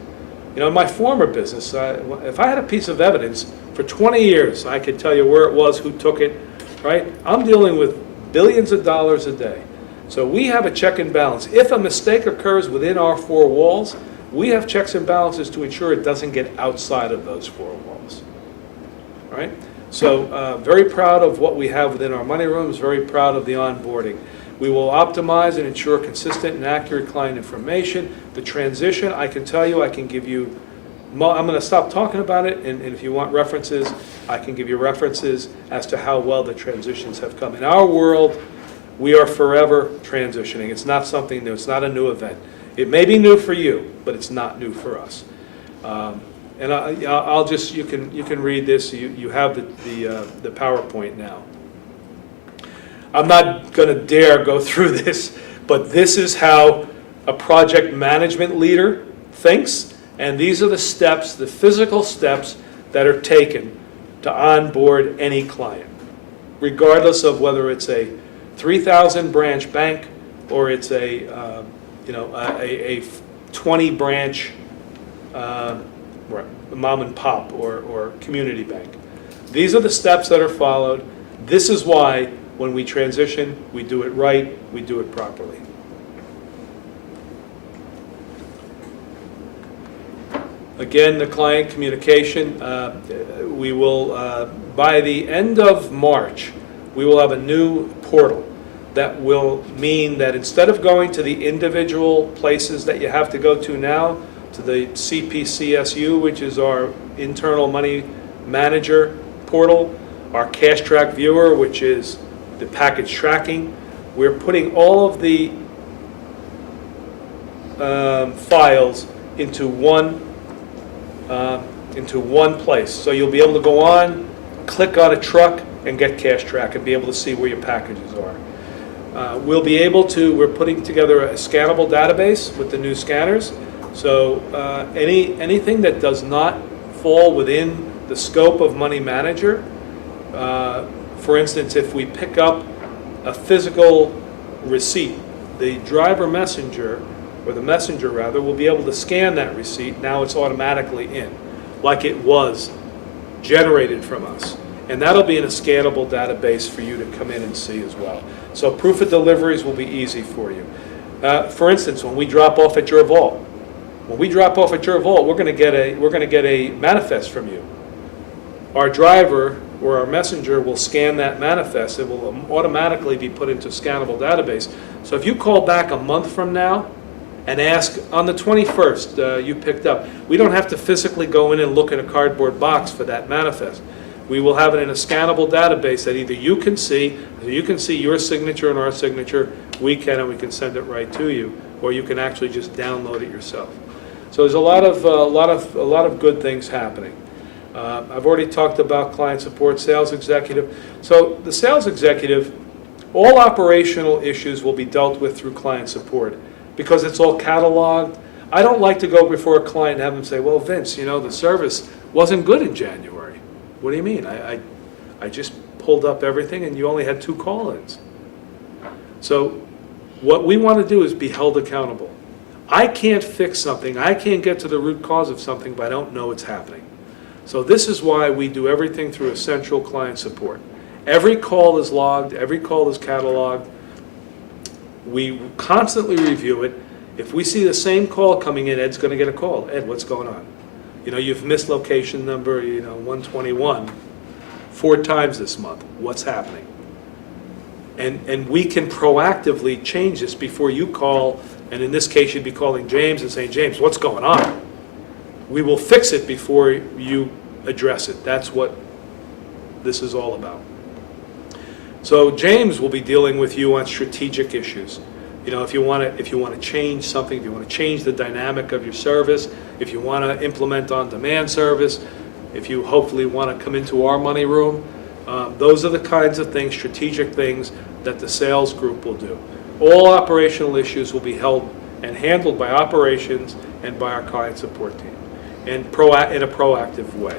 you know, in my former business, if I had a piece of evidence for 20 years, I could tell you where it was, who took it, right? I'm dealing with billions of dollars a day. So we have a check and balance. If a mistake occurs within our four walls, we have checks and balances to ensure it doesn't get outside of those four walls, right? So very proud of what we have within our money rooms, very proud of the onboarding. We will optimize and ensure consistent and accurate client information. The transition, I can tell you, I can give you, I'm going to stop talking about it, and if you want references, I can give you references as to how well the transitions have come. In our world, we are forever transitioning. It's not something new. It's not a new event. It may be new for you, but it's not new for us. And I'll just, you can read this. You have the PowerPoint now. I'm not going to dare go through this, but this is how a project management leader thinks, and these are the steps, the physical steps that are taken to onboard any client, regardless of whether it's a 3,000 branch bank or it's a 20 branch mom and pop or community bank. These are the steps that are followed. This is why when we transition, we do it right, we do it properly. Again, the client communication, we will, by the end of March, we will have a new portal that will mean that instead of going to the individual places that you have to go to now, to the CPCSU, which is our internal money manager portal, our cash track viewer, which is the package tracking, we're putting all of the files into one place. So you'll be able to go on, click on a truck, and get cash track and be able to see where your packages are. We'll be able to, we're putting together a scannable database with the new scanners. So anything that does not fall within the scope of Money Manager, for instance, if we pick up a physical receipt, the driver messenger, or the messenger rather, will be able to scan that receipt. Now it's automatically in, like it was generated from us. And that'll be in a scannable database for you to come in and see as well. So proof of deliveries will be easy for you. For instance, when we drop off at your vault, we're going to get a manifest from you. Our driver or our messenger will scan that manifest. It will automatically be put into a scannable database. So if you call back a month from now and ask, on the 21st you picked up, we don't have to physically go in and look in a cardboard box for that manifest. We will have it in a scannable database that either you can see your signature and our signature, we can send it right to you, or you can actually just download it yourself. So there's a lot of good things happening. I've already talked about client support, sales executive. So the sales executive, All operational issues will be dealt with through client support because it's all cataloged. I don't like to go before a client and have them say, well, Vince, you know, the service wasn't good in January. What do you mean? I just pulled up everything and you only had 2 call-ins. So what we want to do is be held accountable. I can't fix something, I can't get to the root cause of something if I don't know it's happening. So this is why we do everything through essential client support. Every call is logged, every call is cataloged. We constantly review it. If we see the same call coming in, Ed's going to get a call. Ed, what's going on? You know, you've missed location number, 121 4 times this month. What's happening? And we can proactively change this before you call, and in this case, you'd be calling James and saying, James, what's going on? We will fix it before you address it. That's what this is all about. So James will be dealing with you on strategic issues. You know, if you want to change something, if you want to change the dynamic of your service, if you want to implement on-demand service, if you hopefully want to come into our money room, those are the kinds of things, strategic things, that the sales group will do. All operational issues will be held and handled by operations and by our client support team, and in a proactive way.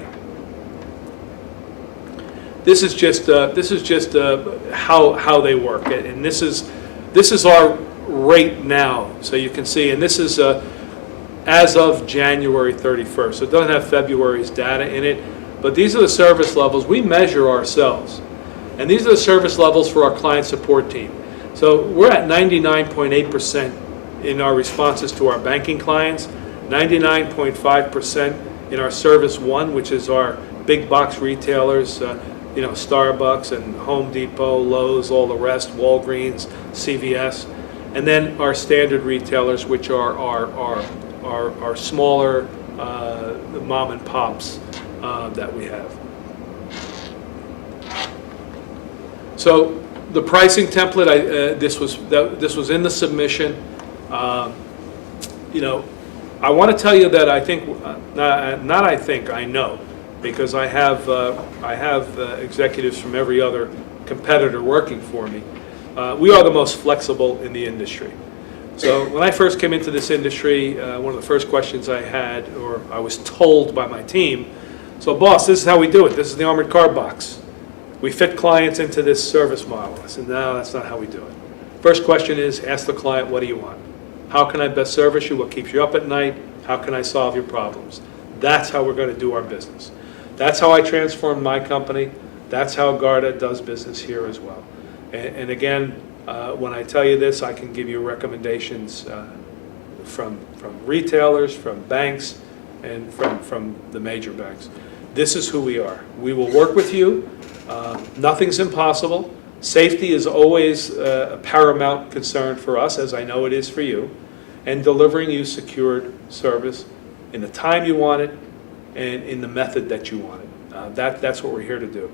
This is just how they work, and this is our rate now, so you can see, and this is as of January 31st. So it doesn't have February's data in it, but these are the service levels we measure ourselves, and these are the service levels for our client support team. So we're at 99.8% in our responses to our banking clients, 99.5% in our Service One, which is our big box retailers, Starbucks and Home Depot, Lowe's, all the rest, Walgreens, CVS, and then our standard retailers, which are our smaller mom and pops that we have. So the pricing template, this was in the submission. I want to tell you that I think, I know, because I have executives from every other competitor working for me. We are the most flexible in the industry. So when I first came into this industry, one of the first questions I had, or I was told by my team, so boss, this is how we do it. This is the armored car box. We fit clients into this service model. I said, no, that's not how we do it. First question is, ask the client, what do you want? How can I best service you? What keeps you up at night? How can I solve your problems? That's how we're going to do our business. That's how I transformed my company. That's how Garda does business here as well. And again, when I tell you this, I can give you recommendations from retailers, from banks, and from the major banks. This is who we are. We will work with you. Nothing's impossible. Safety is always a paramount concern for us, as I know it is for you, and delivering you secured service in the time you want it and in the method that you want it. That's what we're here to do.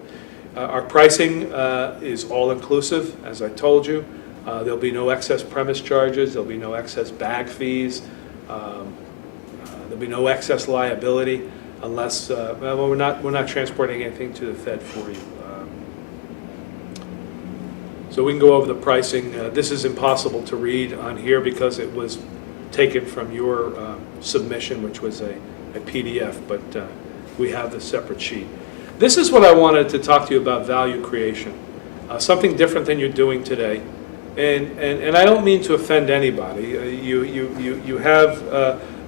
Our pricing is all-inclusive, as I told you. There'll be no excess premise charges. There'll be no excess bag fees. There'll be no excess liability unless we're not transporting anything to the Fed for you. So we can go over the pricing. This is impossible to read on here because it was taken from your submission, which was a PDF, but we have the separate sheet. This is what I wanted to talk to you about: value creation, something different than you're doing today. And I don't mean to offend anybody. You have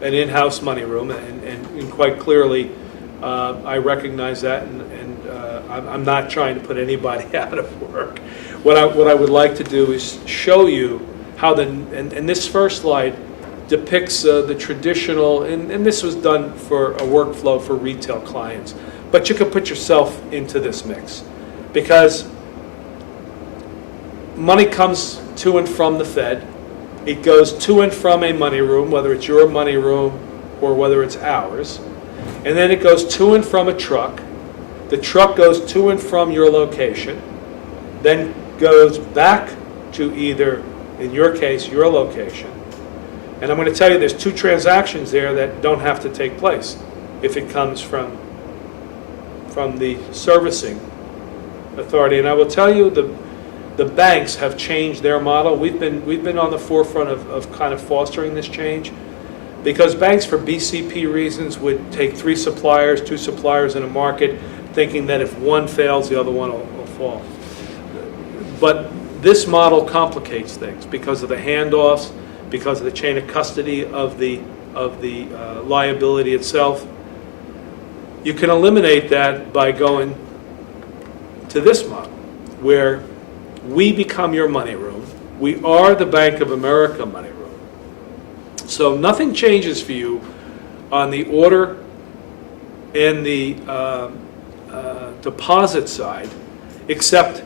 an in-house money room, and quite clearly, I recognize that, and I'm not trying to put anybody out of work. What I would like to do is show you how and this first slide depicts the traditional, and this was done for a workflow for retail clients, but you can put yourself into this mix, because money comes to and from the Fed. It goes to and from a money room, whether it's your money room or whether it's ours, and then it goes to and from a truck. The truck goes to and from your location, then goes back to either, in your case, your location. And I'm going to tell you there's 2 transactions there that don't have to take place if it comes from the servicing authority. And I will tell you the banks have changed their model. We've been on the forefront of kind of fostering this change, because banks, for BCP reasons, would take 3 suppliers, 2 suppliers in a market, thinking that if one fails, the other one will fall. But this model complicates things because of the handoffs, because of the chain of custody of the liability itself. You can eliminate that by going to this model, where we become your money room. We are the Bank of America money room. So nothing changes for you on the order and the deposit side, except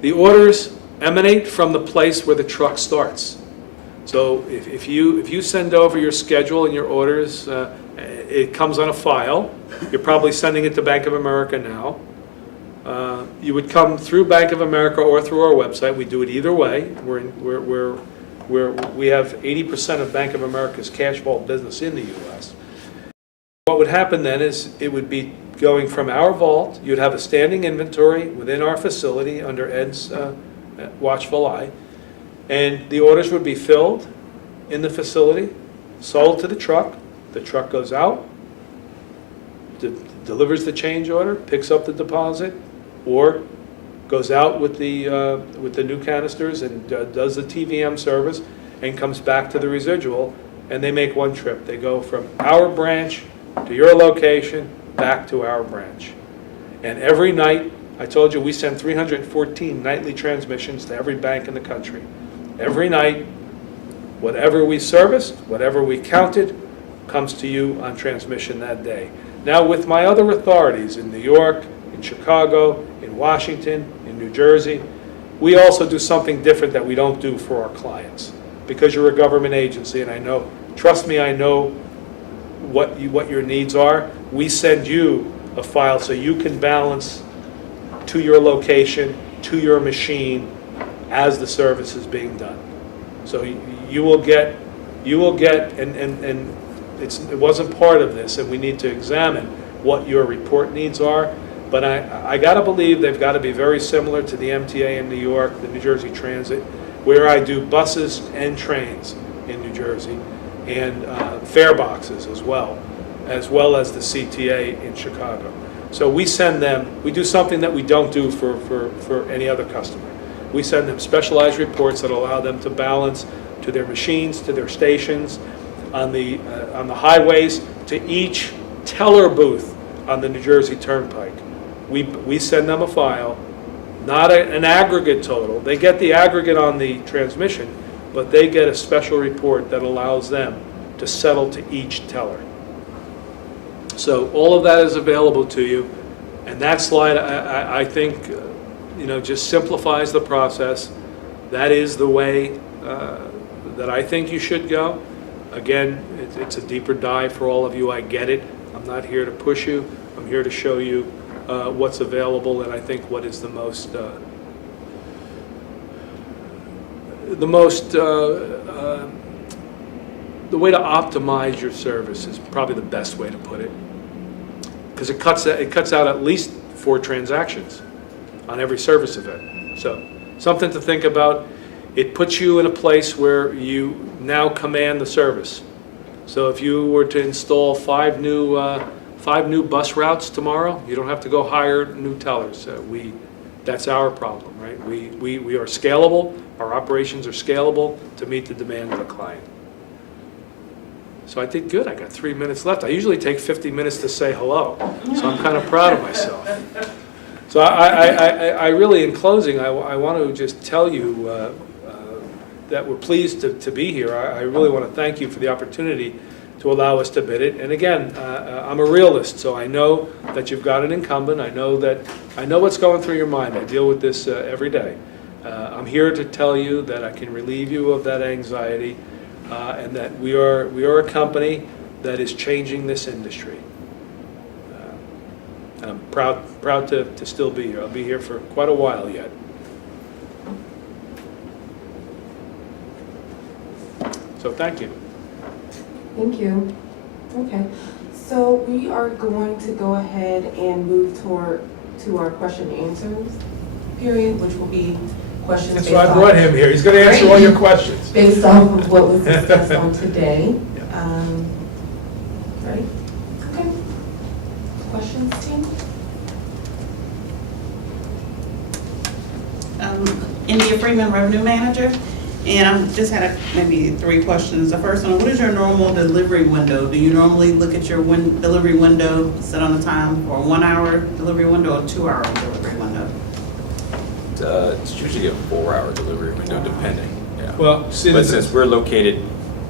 the orders emanate from the place where the truck starts. So if you send over your schedule and your orders, it comes on a file. You're probably sending it to Bank of America now. You would come through Bank of America or through our website. We do it either way. We have 80% of Bank of America's cash vault business in the U.S. What would happen then is it would be going from our vault. You'd have a standing inventory within our facility under Ed's watchful eye, and the orders would be filled in the facility, sold to the truck. The truck goes out, delivers the change order, picks up the deposit, or goes out with the new canisters and does the TVM service and comes back to the residual, and they make one trip. They go from our branch to your location, back to our branch. And every night, I told you we send 314 nightly transmissions to every bank in the country. Every night, whatever we serviced, whatever we counted, comes to you on transmission that day. Now, with my other authorities in New York, in Chicago, in Washington, in New Jersey, we also do something different that we don't do for our clients. Because you're a government agency, and I know, trust me, I know what your needs are. We send you a file so you can balance to your location, to your machine, as the service is being done. So you will get, and it wasn't part of this, and we need to examine what your report needs are. But I got to believe they've got to be very similar to the MTA in New York, the New Jersey Transit, where I do buses and trains in New Jersey, and fare boxes as well as the CTA in Chicago. So we send them, we do something that we don't do for any other customer. We send them specialized reports that allow them to balance to their machines, to their stations, on the highways, to each teller booth on the New Jersey Turnpike. We send them a file, not an aggregate total. They get the aggregate on the transmission, but they get a special report that allows them to settle to each teller. So all of that is available to you, and that slide, I think, just simplifies the process. That is the way that I think you should go. Again, it's a deeper dive for all of you. I get it. I'm not here to push you. I'm here to show you what's available, and I think what is the way to optimize your service is probably the best way to put it, because it cuts out at least 4 transactions on every service event. So something to think about. It puts you in a place where you now command the service. So if you were to install 5 new bus routes tomorrow, you don't have to go hire new tellers. That's our problem, right? We are scalable. Our operations are scalable to meet the demand of the client. So I did good. I got 3 minutes left. I usually take 50 minutes to say hello, so I'm kind of proud of myself. So I really, in closing, I want to just tell you that we're pleased to be here. I really want to thank you for the opportunity to allow us to bid it. And again, I'm a realist, so I know that you've got an incumbent. I know what's going through your mind. I deal with this every day. I'm here to tell you that I can relieve you of that anxiety, and that we are a company that is changing this industry. And I'm proud to still be here. I'll be here for quite a while yet. So thank you. Thank you. Okay, so we are going to go ahead and move to our question and answers period, which will be questions That's based why I off- brought him here. He's going to answer all your questions. Based off of what was discussed on today. Yeah. Ready? Okay. Questions, team? India Freeman, Revenue Manager. And I just had maybe 3 questions. The first one, what is your normal delivery window? Do you normally look at your delivery window, set on the time for a 1-hour delivery window or 2-hour delivery window? It's usually a 4-hour delivery window, depending. Yeah. Well, see, But this since is, we're located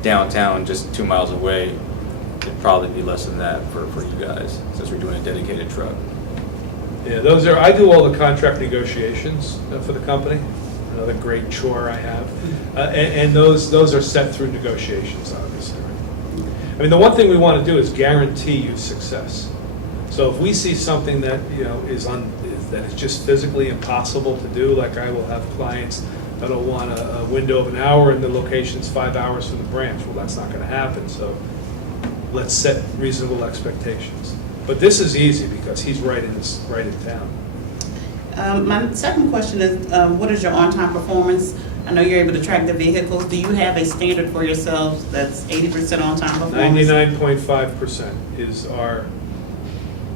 downtown, just 2 miles away, it'd probably be less than that for you guys, since we're doing a dedicated truck. yeah, those are, I do all the contract negotiations for the company. Another great chore I have. And those are set through negotiations, obviously. Right? I mean, the one thing we want to do is guarantee you success. So if we see something that, you know, that is just physically impossible to do, like I will have clients that'll want a window of an hour and the location's 5 hours from the branch. Well, that's not going to happen. So let's set reasonable expectations. But this is easy because he's right in town. My second question is, what is your on-time performance? I know you're able to track the vehicles. Do you have a standard for yourselves that's 80% on-time performance? 99.5%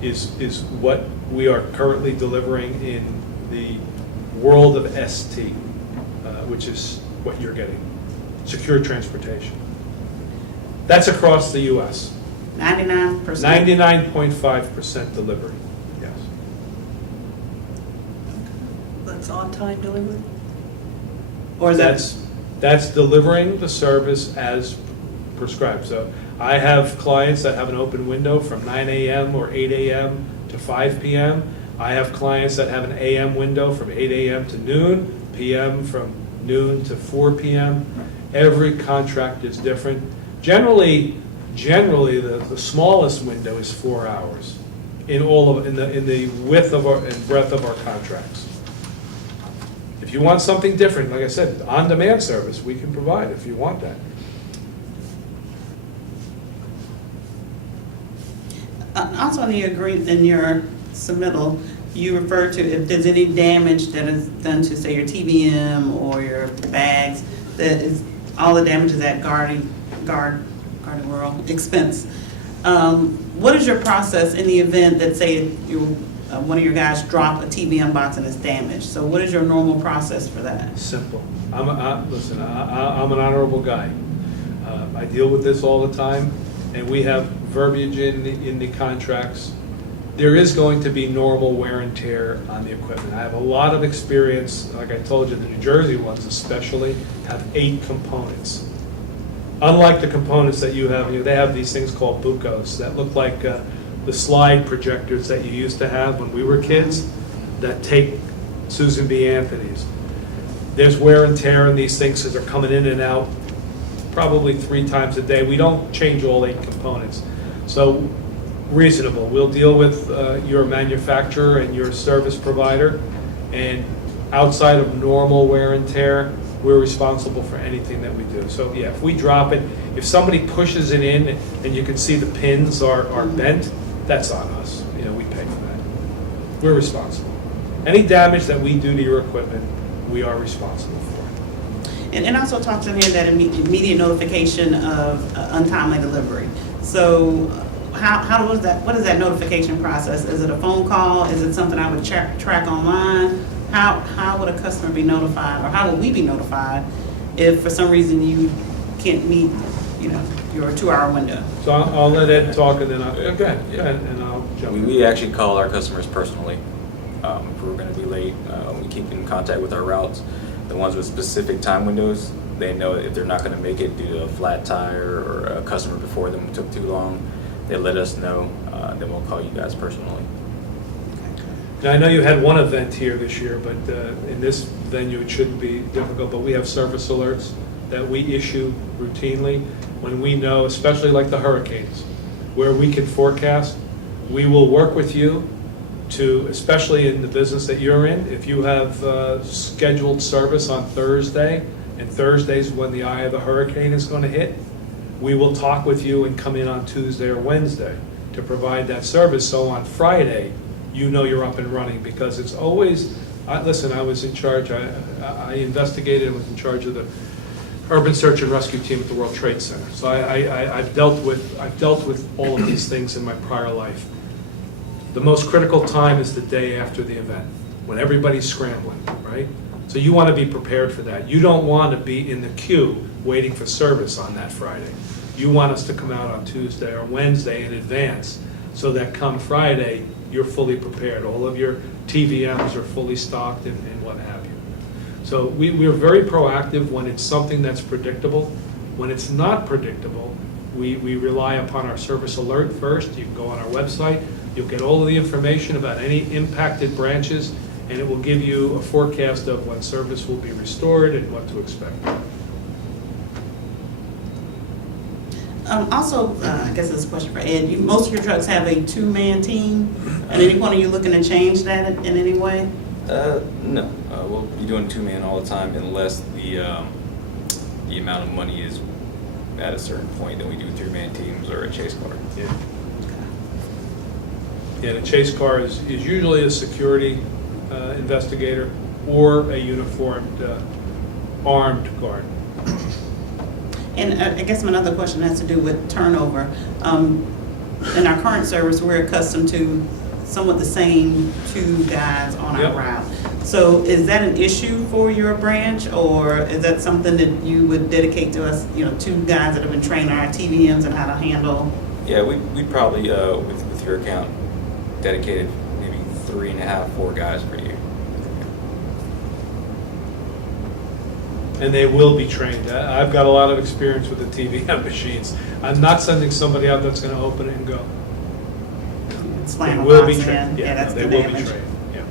is what we are currently delivering in the world of ST, which is what you're getting, secure transportation. That's across the U.S. 99%? 99.5% delivery, yes. That's on-time delivery? Or is that? That's delivering the service as prescribed. So I have clients that have an open window from 9 a.m. or 8 a.m. to 5 p.m. I have clients that have an a.m. window from 8 a.m. to noon, p.m. from noon to 4 p.m. Every contract is different. Generally, the smallest window is 4 hours in the width of and breadth of our contracts. If you want something different, like I said, on-demand service, we can provide if you want that. Also in your submittal, you refer to if there's any damage that is done to, say, your TBM or your bags, that is all the damage is at Gardaworld expense. What is your process in the event that, say, one of your guys drop a TBM box and it's damaged? So what is your normal process for that? Simple. Listen, I'm an honorable guy. I deal with this all the time, and we have verbiage in the contracts. There is going to be normal wear and tear on the equipment. I have a lot of experience, like I told you, the New Jersey ones especially have 8 components. Unlike the components that you have, they have these things called bucos that look like the slide projectors that you used to have when we were kids that take Susan B. Anthony's. There's wear and tear in these things because they're coming in and out probably 3 times a day. We don't change all 8 components. So reasonable. We'll deal with your manufacturer and your service provider, and outside of normal wear and tear, we're responsible for anything that we do. So yeah, if we drop it, if somebody pushes it in and you can see the pins are bent, that's on us. We pay for that. We're responsible. Any damage that we do to your equipment, we are responsible for. And also talks in here that immediate notification of untimely delivery. So what is that notification process? Is it a phone call? Is it something I would track online? How would a customer be notified, or how would we be notified if for some reason you can't meet, your 2-hour window? So I'll let Ed talk, and then go ahead, and I'll jump in. We actually call our customers personally if we're going to be late. We keep in contact with our routes. The ones with specific time windows, they know if they're not going to make it due to a flat tire or a customer before them took too long, they let us know, then we'll call you guys personally. Now, I know you had one event here this year, but in this venue it shouldn't be difficult, but we have service alerts that we issue routinely when we know, especially like the hurricanes, where we can forecast. We will work with you to, especially in the business that you're in, if you have scheduled service on Thursday, and Thursday's when the eye of the hurricane is going to hit, we will talk with you and come in on Tuesday or Wednesday to provide that service. So on Friday, you're up and running, because it's always Listen, I was in charge, I investigated and was in charge of the urban search and rescue team at the World Trade Center. So I've dealt with all of these things in my prior life. The most critical time is the day after the event, when everybody's scrambling, right? So you want to be prepared for that. You don't want to be in the queue waiting for service on that Friday. You want us to come out on Tuesday or Wednesday in advance so that come Friday, you're fully prepared. All of your TVMs are fully stocked and what have you. So we're very proactive when it's something that's predictable. When it's not predictable, we rely upon our service alert first. You can go on our website. You'll get all of the information about any impacted branches, and it will give you a forecast of when service will be restored and what to expect. Also, I guess this is a question for Ed. Most of your trucks have a two-man team. At any point, are you looking to change that in any way? No. We'll be doing two-man all the time unless the amount of money is at a certain point. Then we do three-man teams or a chase car. Yeah. Yeah, the chase car is usually a security investigator or a uniformed armed guard. And I guess my other question has to do with turnover. In our current service, we're accustomed to somewhat the same two guys on our Yep. route. So is that an issue for your branch, or is that something that you would dedicate to us, two guys that have been trained on our TVMs and how to handle? Yeah, we probably, with your account, dedicated maybe 3.5, 4 guys per year. And they will be trained. I've got a lot of experience with the TVM machines. I'm not sending somebody out that's going to open it and go. Slam They them will be box trained. in. Yeah, That's they the will be damage. trained. Yeah.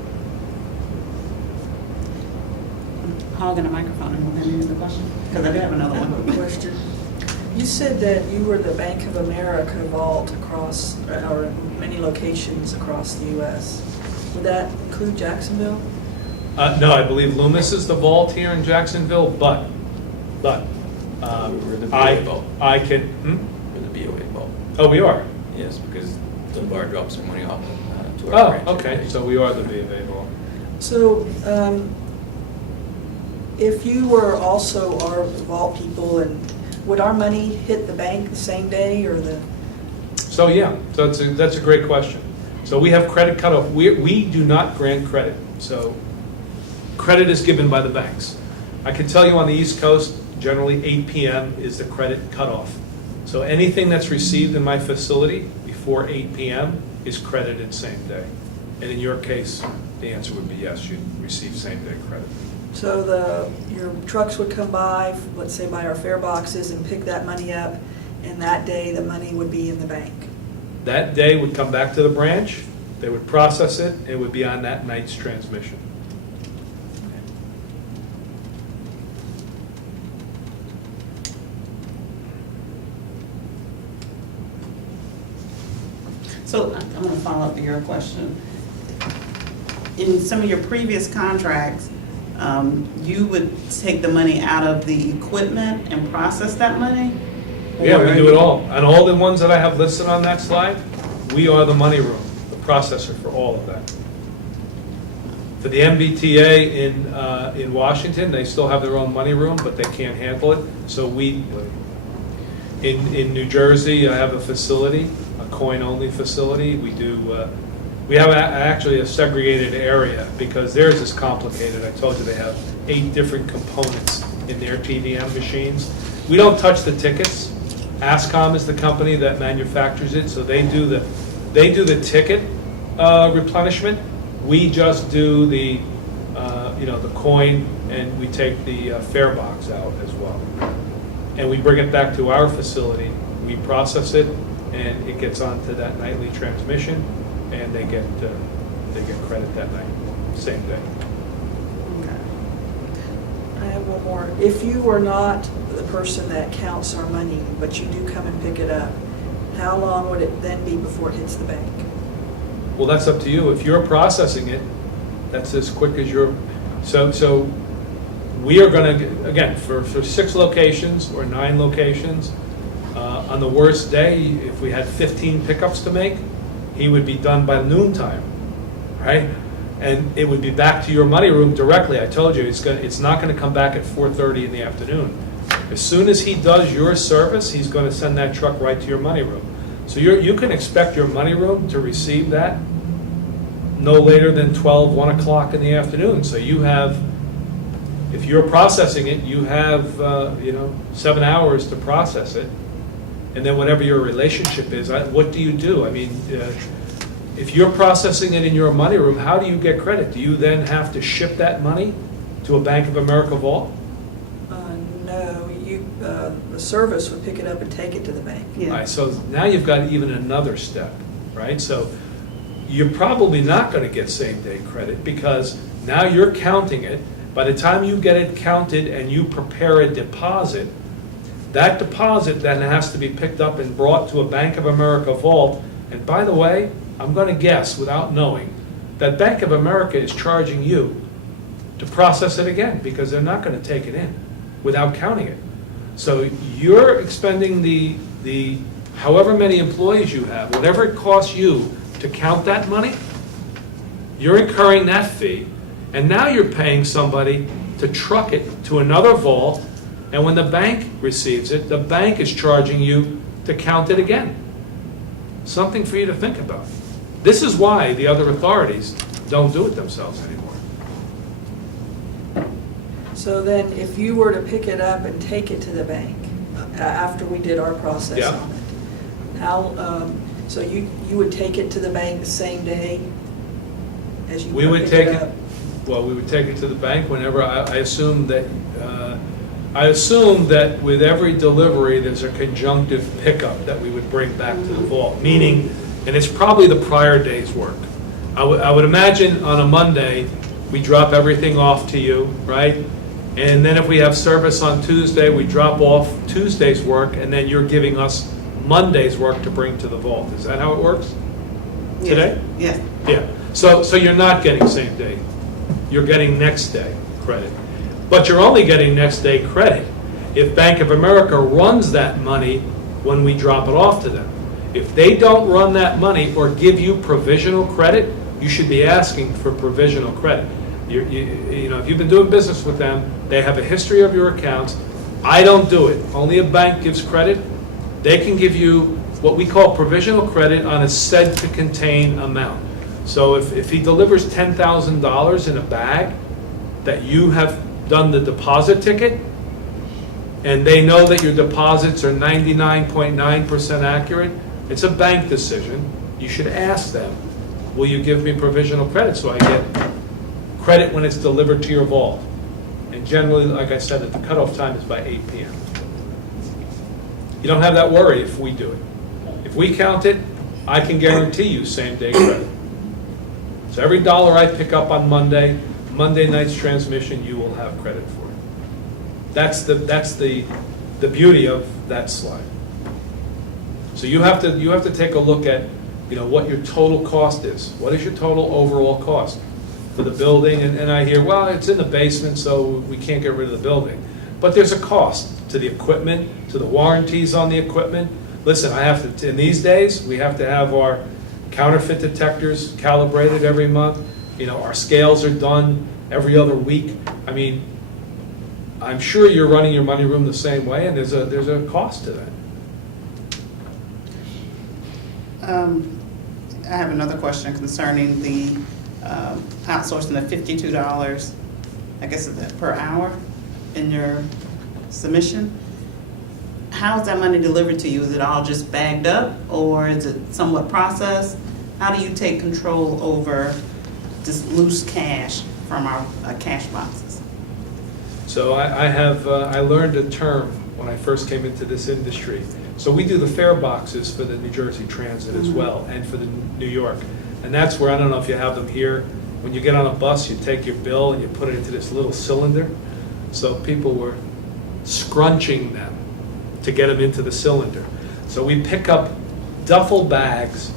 Hogging a microphone, and then here's the question, because I do have another one. Question. You said that you were the Bank of America vault across, or many locations across the U.S. Would that include Jacksonville? No, I believe Loomis is the vault here in Jacksonville, but We're the BOA vault. I can. We're the BOA vault. Oh, we are. Yes, because the bar drops their money off to our branch. Oh, okay. So we are the VA vault. So, if you were also our vault people, and would our money hit the bank the same day or the? So yeah, so that's a great question. So we have credit cutoff. We do not grant credit. So credit is given by the banks. I can tell you on the East Coast, generally 8 p.m. is the credit cutoff. So anything that's received in my facility before 8 p.m. is credited same day. And in your case, the answer would be yes, you'd receive same day credit. So your trucks would come by, let's say by our fare boxes, and pick that money up, and that day the money would be in the bank. That day would come back to the branch, they would process it, it would be on that night's transmission. So I'm going to follow up to your question. In some of your previous contracts, you would take the money out of the equipment and process that money? Yeah, Or we are do you- it all. And all the ones that I have listed on that slide, we are the money room, the processor for all of that. For the MBTA in Washington, they still have their own money room, but they can't handle it. So in New Jersey, I have a facility, a coin-only facility. We have actually a segregated area because theirs is complicated. I told you they have 8 different components in their TVM machines. We don't touch the tickets. Ascom is the company that manufactures it, so they do the ticket replenishment. We just do the coin, and we take the fare box out as well. And we bring it back to our facility. We process it, and it gets onto that nightly transmission, and they get credit that night, same day. I have one more. If you were not the person that counts our money, but you do come and pick it up, how long would it then be before it hits the bank? Well, that's up to you. If you're processing it, that's as quick as you're. So we are going to, again, for 6 locations or 9 locations, on the worst day, if we had 15 pickups to make, he would be done by noontime, right? and it would be back to your money room directly. I told you, it's not gonna come back at 4:30 in the afternoon. As soon as he does your service, he's gonna send that truck right to your money room. So you can expect your money room to receive that no later than 12, 1 o'clock in the afternoon. So you have, if you're processing it, you have, 7 hours to process it. And then whatever your relationship is, what do you do? I mean, if you're processing it in your money room, how do you get credit? Do you then have to ship that money to a Bank of America vault? No, the service would pick it up and take it to the bank. All right, so now you've got even another step, right? So you're probably not going to get same-day credit because now you're counting it. By the time you get it counted and you prepare a deposit, that deposit then has to be picked up and brought to a Bank of America vault. And by the way, I'm going to guess, without knowing, that Bank of America is charging you to process it again because they're not going to take it in without counting it. So you're expending the however many employees you have, whatever it costs you to count that money, you're incurring that fee, and now you're paying somebody to truck it to another vault, and when the bank receives it, the bank is charging you to count it again. Something for you to think about. This is why the other authorities don't do it themselves anymore. So then if you were to pick it up and take it to the bank after we did our process Yeah. on it, how, so you would take it to the bank the same day as you We would pick take it it, up? well, we would take it to the bank whenever, I assume that with every delivery, there's a conjunctive pickup that we would bring back to the vault, meaning, and it's probably the prior day's work. I would imagine on a Monday, we drop everything off to you, right? And then if we have service on Tuesday, we drop off Tuesday's work, and then you're giving us Monday's work to bring to the vault. Is that how it works? Today? Yes. Yeah. So you're not getting same day. You're getting next day credit. But you're only getting next day credit if Bank of America runs that money when we drop it off to them. If they don't run that money or give you provisional credit, you should be asking for provisional credit. If you've been doing business with them, they have a history of your accounts. I don't do it. Only a bank gives credit. They can give you what we call provisional credit on a said to contain amount. So if he delivers $10,000 in a bag that you have done the deposit ticket, and they know that your deposits are 99.9% accurate, it's a bank decision. You should ask them, will you give me provisional credit so I get credit when it's delivered to your vault? And generally, like I said, the cutoff time is by 8 p.m. You don't have that worry if we do it. If we count it, I can guarantee you same-day credit. So every dollar I pick up on Monday night's transmission, you will have credit for it. That's the beauty of that slide. So you have to take a look at what your total cost is. What is your total overall cost for the building? And I hear, well, it's in the basement, so we can't get rid of the building. But there's a cost to the equipment, to the warranties on the equipment. Listen, in these days, we have to have our counterfeit detectors calibrated every month. Our scales are done every other week. I mean, I'm sure you're running your money room the same way, and there's a cost to that. I have another question concerning the outsourcing of $52, I guess, per hour in your submission. How is that money delivered to you? Is it all just bagged up, or is it somewhat processed? How do you take control over just loose cash from our cash boxes? So I learned a term when I first came into this industry. So we do the fare boxes for the New Jersey Transit as well, and for the New York. And that's where, I don't know if you have them here, when you get on a bus, you take your bill and you put it into this little cylinder. So people were scrunching them to get them into the cylinder. So we pick up duffel bags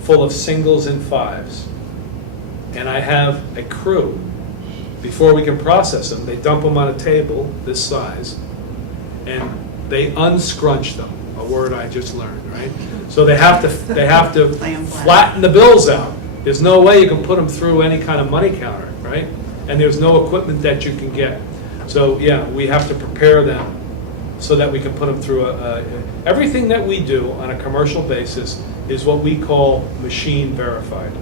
full of singles and fives. And I have a crew, before we can process them, they dump them on a table this size, and they unscrunch them, a word I just learned, right? So they have to flatten the bills out. there's no way you can put them through any kind of money counter, right? And there's no equipment that you can get. So, yeah, we have to prepare them so that we can put them through everything that we do on a commercial basis is what we call machine verified.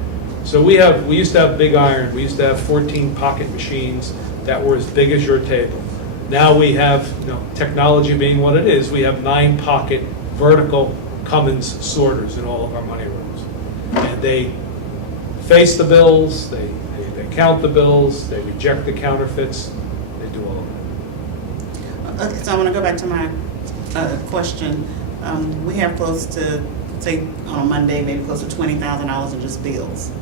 So we used to have big iron, we used to have 14 pocket machines that were as big as your table. Now we have, technology being what it is, we have 9 pocket vertical Cummins sorters in all of our money rooms. And they face the bills, they count the bills, they reject the counterfeits, they do all of that. Okay, so I want to go back to my question. We have close to, say, on a Monday, maybe close to $20,000 in just bills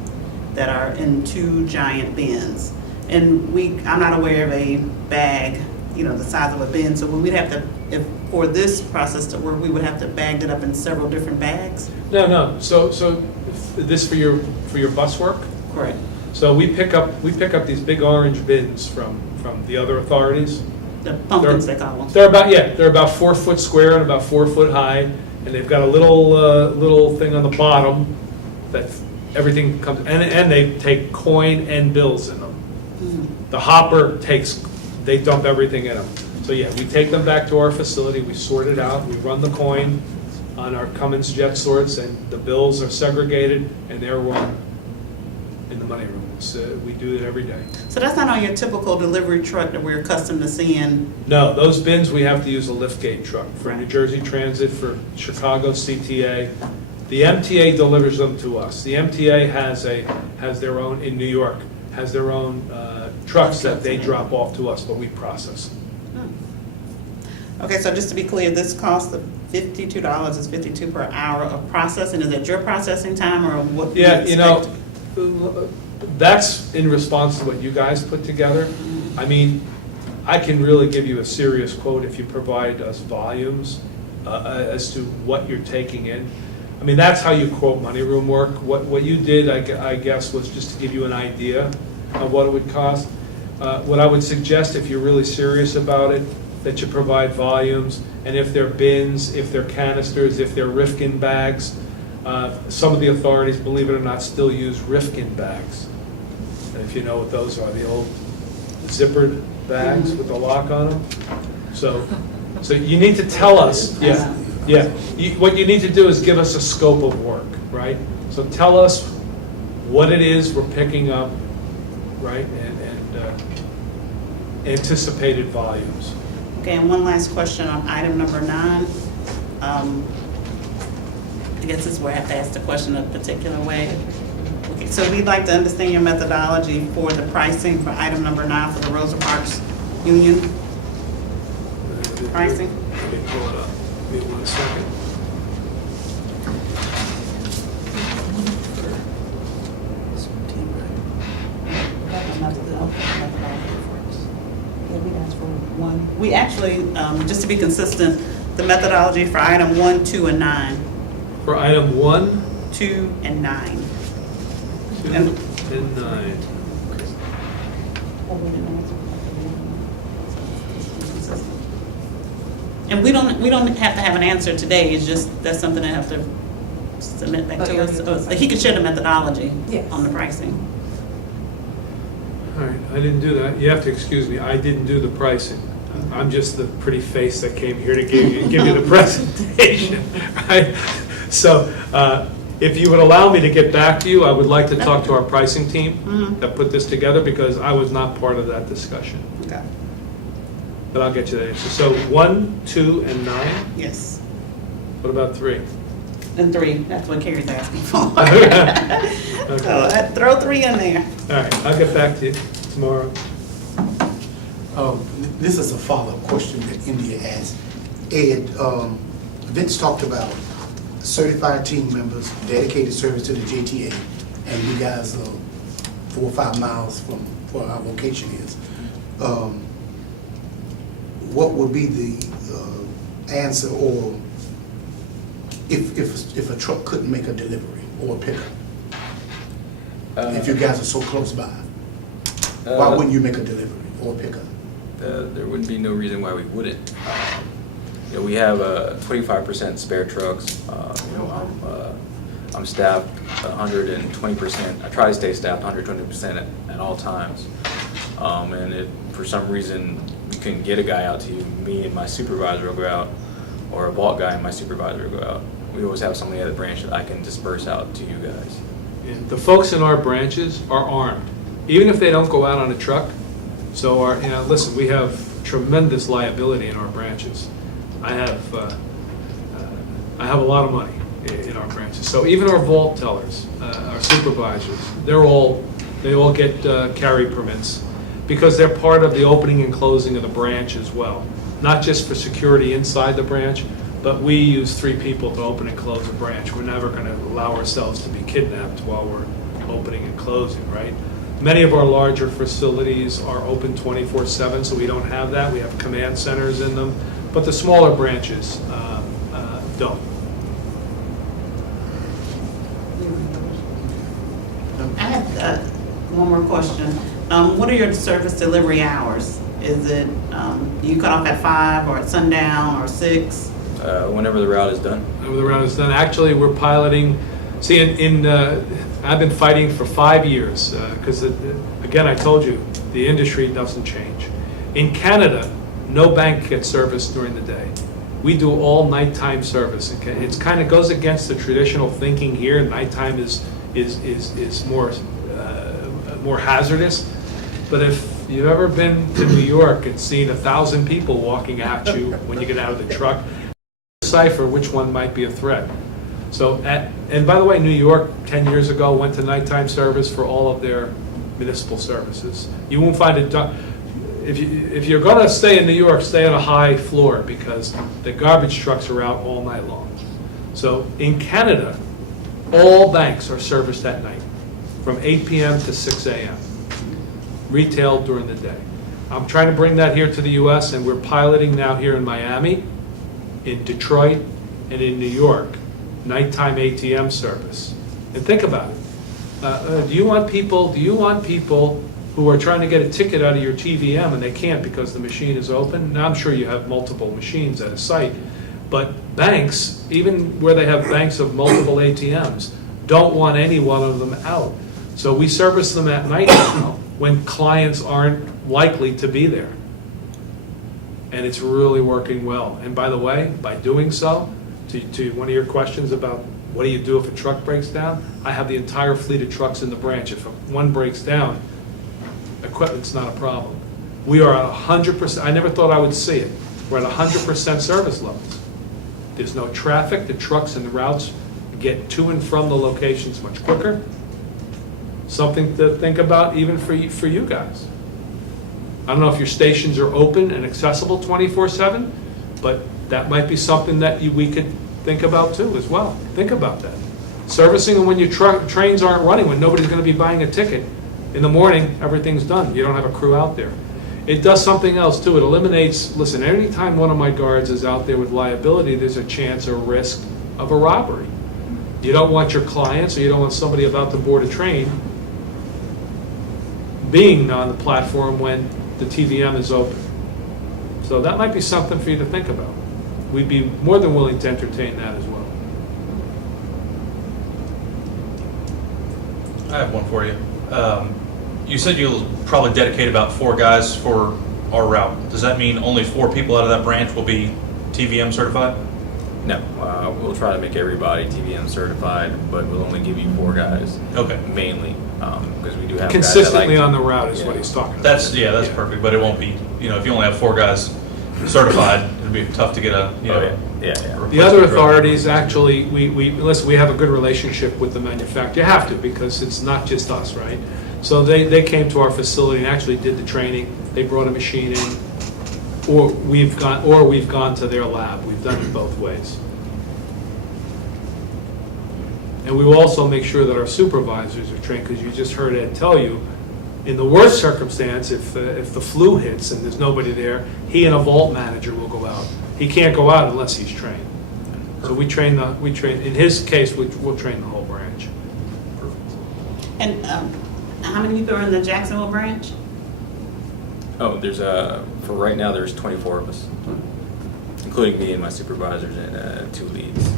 that are in 2 giant bins. And I'm not aware of a bag, the size of a bin, so we'd have to, if for this process to work, we would have to bag it up in several different bags? No. So this for your bus work? Correct. So we pick up these big orange bins from the other authorities. The pumpkins, they call them. They're about 4 foot square and about 4 foot high, and they've got a little thing on the bottom that everything comes, and they take coin and bills in them. Mm. The hopper they dump everything in them. So yeah, we take them back to our facility, we sort it out, we run the coin on our Cummins jet sorts, and the bills are segregated, and they're run in the money room. We do it every day. So that's not on your typical delivery truck that we're accustomed to seeing? No, those bins, we have to use a liftgate truck for New Jersey Transit, for Chicago CTA. The MTA delivers them to us. The MTA has their own, in New York, has their own trucks that they drop off to us, but we process. Okay, so just to be clear, this cost of $52 is $52 per hour of processing. Is that your processing time or what? Yeah, that's in response to what you guys put together. I mean, I can really give you a serious quote if you provide us volumes as to what you're taking in. I mean, that's how you quote money room work. What you did, I guess, was just to give you an idea of what it would cost. What I would suggest, if you're really serious about it, that you provide volumes, and if they're bins, if they're canisters, if they're Rifkin bags. Some of the authorities, believe it or not, still use Rifkin bags. And if you know what those are, the old zippered bags with the lock on them. So you need to tell us, what you need to do is give us a scope of work, right? So tell us what it is we're picking up, right, and anticipated volumes. Okay, and one last question on item number 9. I guess this is where I have to ask the question a particular way. Okay, so we'd like to understand your methodology for the pricing for item number 9 for the Rosa Parks Union pricing. Let me pull it up. Give me 1 second. We actually, just to be consistent, the methodology for item 1, 2, and 9. For item 1, 2, and 9. 2, and 9. And we don't have to have an answer today. It's just that's something I have to submit back to us. He could share the methodology on the pricing. All right, I didn't do that. You have to excuse me. I didn't do the pricing. I'm just the pretty face that came here to give you the presentation, right? So if you would allow me to get back to you, I would like to talk to our pricing team that put this together, because I was not part of that discussion. Okay. But I'll get you the answer. So 1, 2, and 9? Yes. What about 3? And 3. That's what Carrie's asking for. Okay. So throw 3 in there. All right, I'll get back to you tomorrow. This is a follow-up question that India asked. Ed, Vince talked about certified team members, dedicated service to the JTA, and you guys are 4 or 5 miles from where our location is. What would be the answer, or if a truck couldn't make a delivery or a pickup? If you guys are so close by, why wouldn't you make a delivery or a pickup? There wouldn't be no reason why we wouldn't. We have 25% spare trucks. I'm staffed 120%. I try to stay staffed 120% at all times. And for some reason, we couldn't get a guy out to you. Me and my supervisor will go out, or a vault guy and my supervisor will go out. We always have somebody at the branch that I can disperse out to you guys. And the folks in our branches are armed, even if they don't go out on a truck. So listen, we have tremendous liability in our branches. I have a lot of money in our branches. So even our vault tellers, our supervisors, they all get carry permits because they're part of the opening and closing of the branch as well. Not just for security inside the branch, but we use 3 people to open and close a branch. We're never going to allow ourselves to be kidnapped while we're opening and closing, right? Many of our larger facilities are open 24/7, so we don't have that. We have command centers in them, but the smaller branches don't. I have one more question. What are your service delivery hours? Is it, do you cut off at 5 or at sundown or 6? Whenever the route is done. Whenever the round is done. Actually, we're piloting. See, I've been fighting for 5 years because, again, I told you, the industry doesn't change. In Canada, no bank gets service during the day. We do all nighttime service. It kind of goes against the traditional thinking here. Nighttime is more hazardous. But if you've ever been to New York and seen 1,000 people walking at you when you get out of the truck, decipher which one might be a threat. So, and by the way, New York 10 years ago went to nighttime service for all of their municipal services. You won't find it done. If you're going to stay in New York, stay on a high floor because the garbage trucks are out all night long. So in Canada, all banks are serviced at night from 8 p.m. to 6 a.m. Retail during the day. I'm trying to bring that here to the U.S. and we're piloting now here in Miami, in Detroit, and in New York, nighttime ATM service. And think about it. Do you want people who are trying to get a ticket out of your TVM and they can't because the machine is open? Now I'm sure you have multiple machines at a site, but banks, even where they have banks of multiple ATMs, don't want any one of them out. So we service them at night now when clients aren't likely to be there. And it's really working well. And by the way, by doing so, to one of your questions about what do you do if a truck breaks down, I have the entire fleet of trucks in the branch. If one breaks down, equipment's not a problem. We are at 100%, I never thought I would see it. We're at 100% service levels. There's no traffic, the trucks and the routes get to and from the locations much quicker. Something to think about even for you guys. I don't know if your stations are open and accessible 24/7, but that might be something that we could think about too as well. Think about that. Servicing them when your trains aren't running, when nobody's going to be buying a ticket. In the morning, everything's done. You don't have a crew out there. It does something else too. It eliminates, listen, anytime one of my guards is out there with liability, there's a chance or risk of a robbery. You don't want your clients or you don't want somebody about to board a train being on the platform when the TVM is open. So that might be something for you to think about. We'd be more than willing to entertain that as well. I have one for you. You said you'll probably dedicate about 4 guys for our route. Does that mean only 4 people out of that branch will be TVM certified? No, we'll try to make everybody TVM certified, but we'll only give you 4 guys. Okay. Mainly, because we do have Consistently guys that on the route is what he's talking about. That's perfect, but it won't be, if you only have 4 guys certified, it'd be tough to get a, Yeah. The other authorities, actually, we have a good relationship with the manufacturer. You have to, because it's not just us, right? So they came to our facility and actually did the training. They brought a machine in, or we've gone to their lab. We've done it both ways. And we will also make sure that our supervisors are trained, because you just heard Ed tell you, in the worst circumstance, if the flu hits and there's nobody there, he and a vault manager will go out. He can't go out unless he's trained. So we train, in his case, we'll train the whole branch. And how many people are in the Jacksonville branch? Oh, there's for right now there's 24 of us, including me and my supervisors and 2 leads.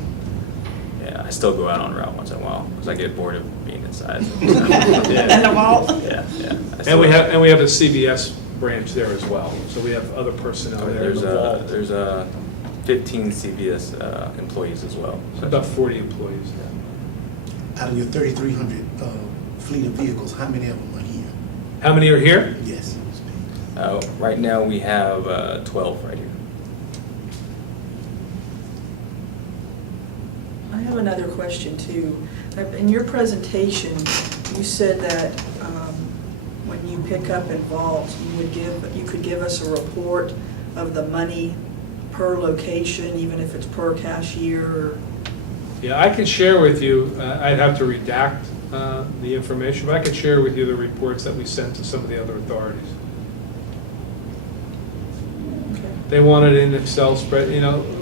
Yeah, I still go out on route once in a while because I get bored of being inside. And the vault? Yeah, yeah. And we have a CVS branch there as well, so we have other personnel there. There's 15 CVS employees as well. About 40 employees. Out of your 3,300 fleet of vehicles, how many of them are here? How many are here? Yes. Right now we have 12 right here. I have another question too. In your presentation, you said that when you pick up and vault, you could give us a report of the money per location, even if it's per cashier. Yeah, I can share with you, I'd have to redact the information, but I can share with you the reports that we sent to some of the other authorities. Okay. They want it in Excel spread,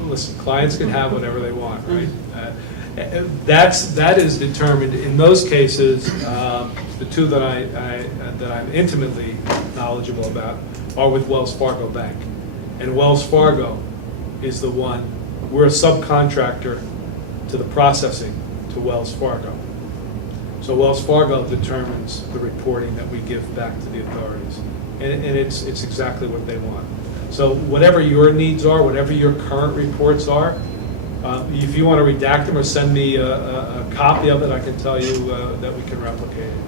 listen, clients can have whatever they want, right? That is determined, in those cases, the two that I'm intimately knowledgeable about are with Wells Fargo Bank. And Wells Fargo is the one, we're a subcontractor to the processing to Wells Fargo. So Wells Fargo determines the reporting that we give back to the authorities. And it's exactly what they want. So whatever your needs are, whatever your current reports are, if you want to redact them or send me a copy of it, I can tell you that we can replicate it.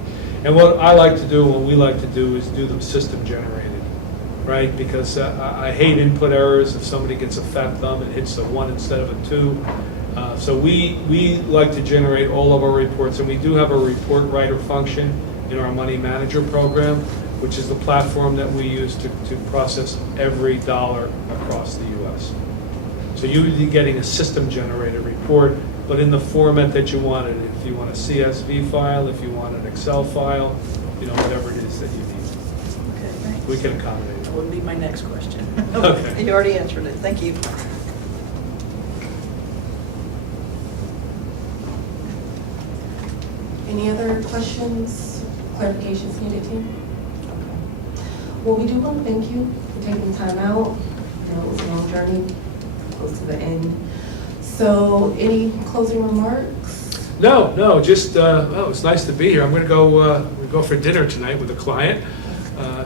And what I like to do, what we like to do, is do them system generated, right? Because I hate input errors. If somebody gets a fat thumb, it hits a 1 instead of a 2. So we like to generate all of our reports, and we do have a report writer function in our money manager program, which is the platform that we use to process every dollar across the U.S. So you'll be getting a system-generated report, but in the format that you want it. If you want a CSV file, if you want an Excel file, whatever it is that you need. Okay, thanks. We can accommodate That it. would be my next question. Okay. You already answered it. Thank you. Any other questions, clarifications needed, team? Okay. Well, we do want to thank you for taking time out. It was a long journey, close to the end. So, any closing remarks? No, just, it's nice to be here. I'm going to go for dinner tonight with a client.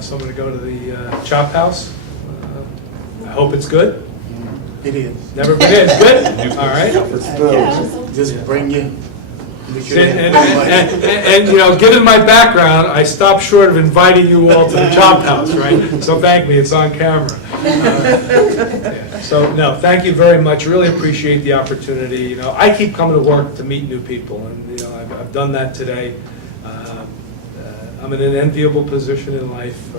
So I'm going to go to the Chop House. I hope it's good. It is. Never been in. It's good? All right. Just bring you. And given my background, I stopped short of inviting you all to the Chop House, right? So thank me, it's on camera. So no, thank you very much. Really appreciate the opportunity. I keep coming to work to meet new people, and I've done that today. I'm in an enviable position in life.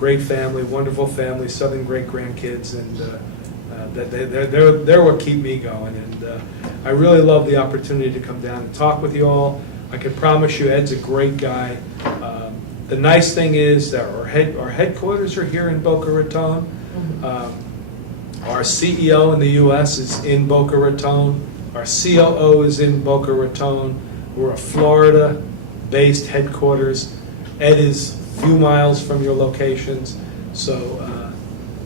Great family, wonderful family, 7 great grandkids, and they're what keep me going. And I really love the opportunity to come down and talk with you all. I can promise you, Ed's a great guy. The nice thing is that our headquarters are here in Boca Raton. Our CEO in the U.S. is in Boca Raton. Our COO is in Boca Raton. We're a Florida-based headquarters. Ed is a few miles from your locations. So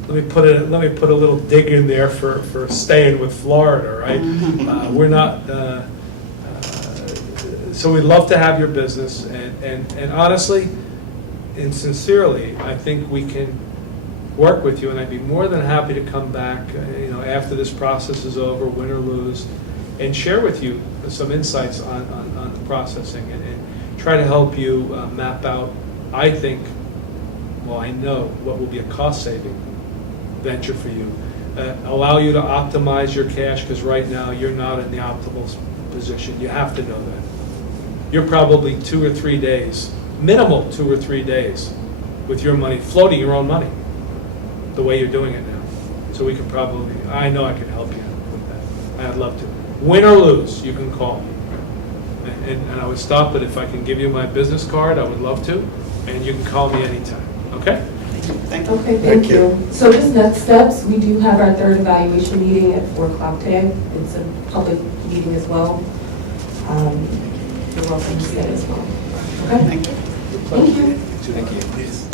let me put a little dig in there for staying with Florida, right? We're not. So we'd love to have your business, and honestly and sincerely, I think we can work with you, and I'd be more than happy to come back, after this process is over, win or lose, and share with you some insights on the processing and try to help you map out, I know what will be a cost-saving venture for you. Allow you to optimize your cash, because right now you're not in the optimal position. You have to know that. You're probably 2 or 3 days, minimal 2 or 3 days, with your money, floating your own money, the way you're doing it now. So we can probably, I know I can help you with that. I'd love to. Win or lose, you can call me. And I would stop, but if I can give you my business card, I would love to, and you can call me anytime, okay? Thank you. Okay, thank you. So just next steps, we do have our 3rd evaluation meeting at 4 o'clock today. It's a public meeting as well. You're welcome to stay as well. Okay? Thank you. Thank you. Thank you. Yes.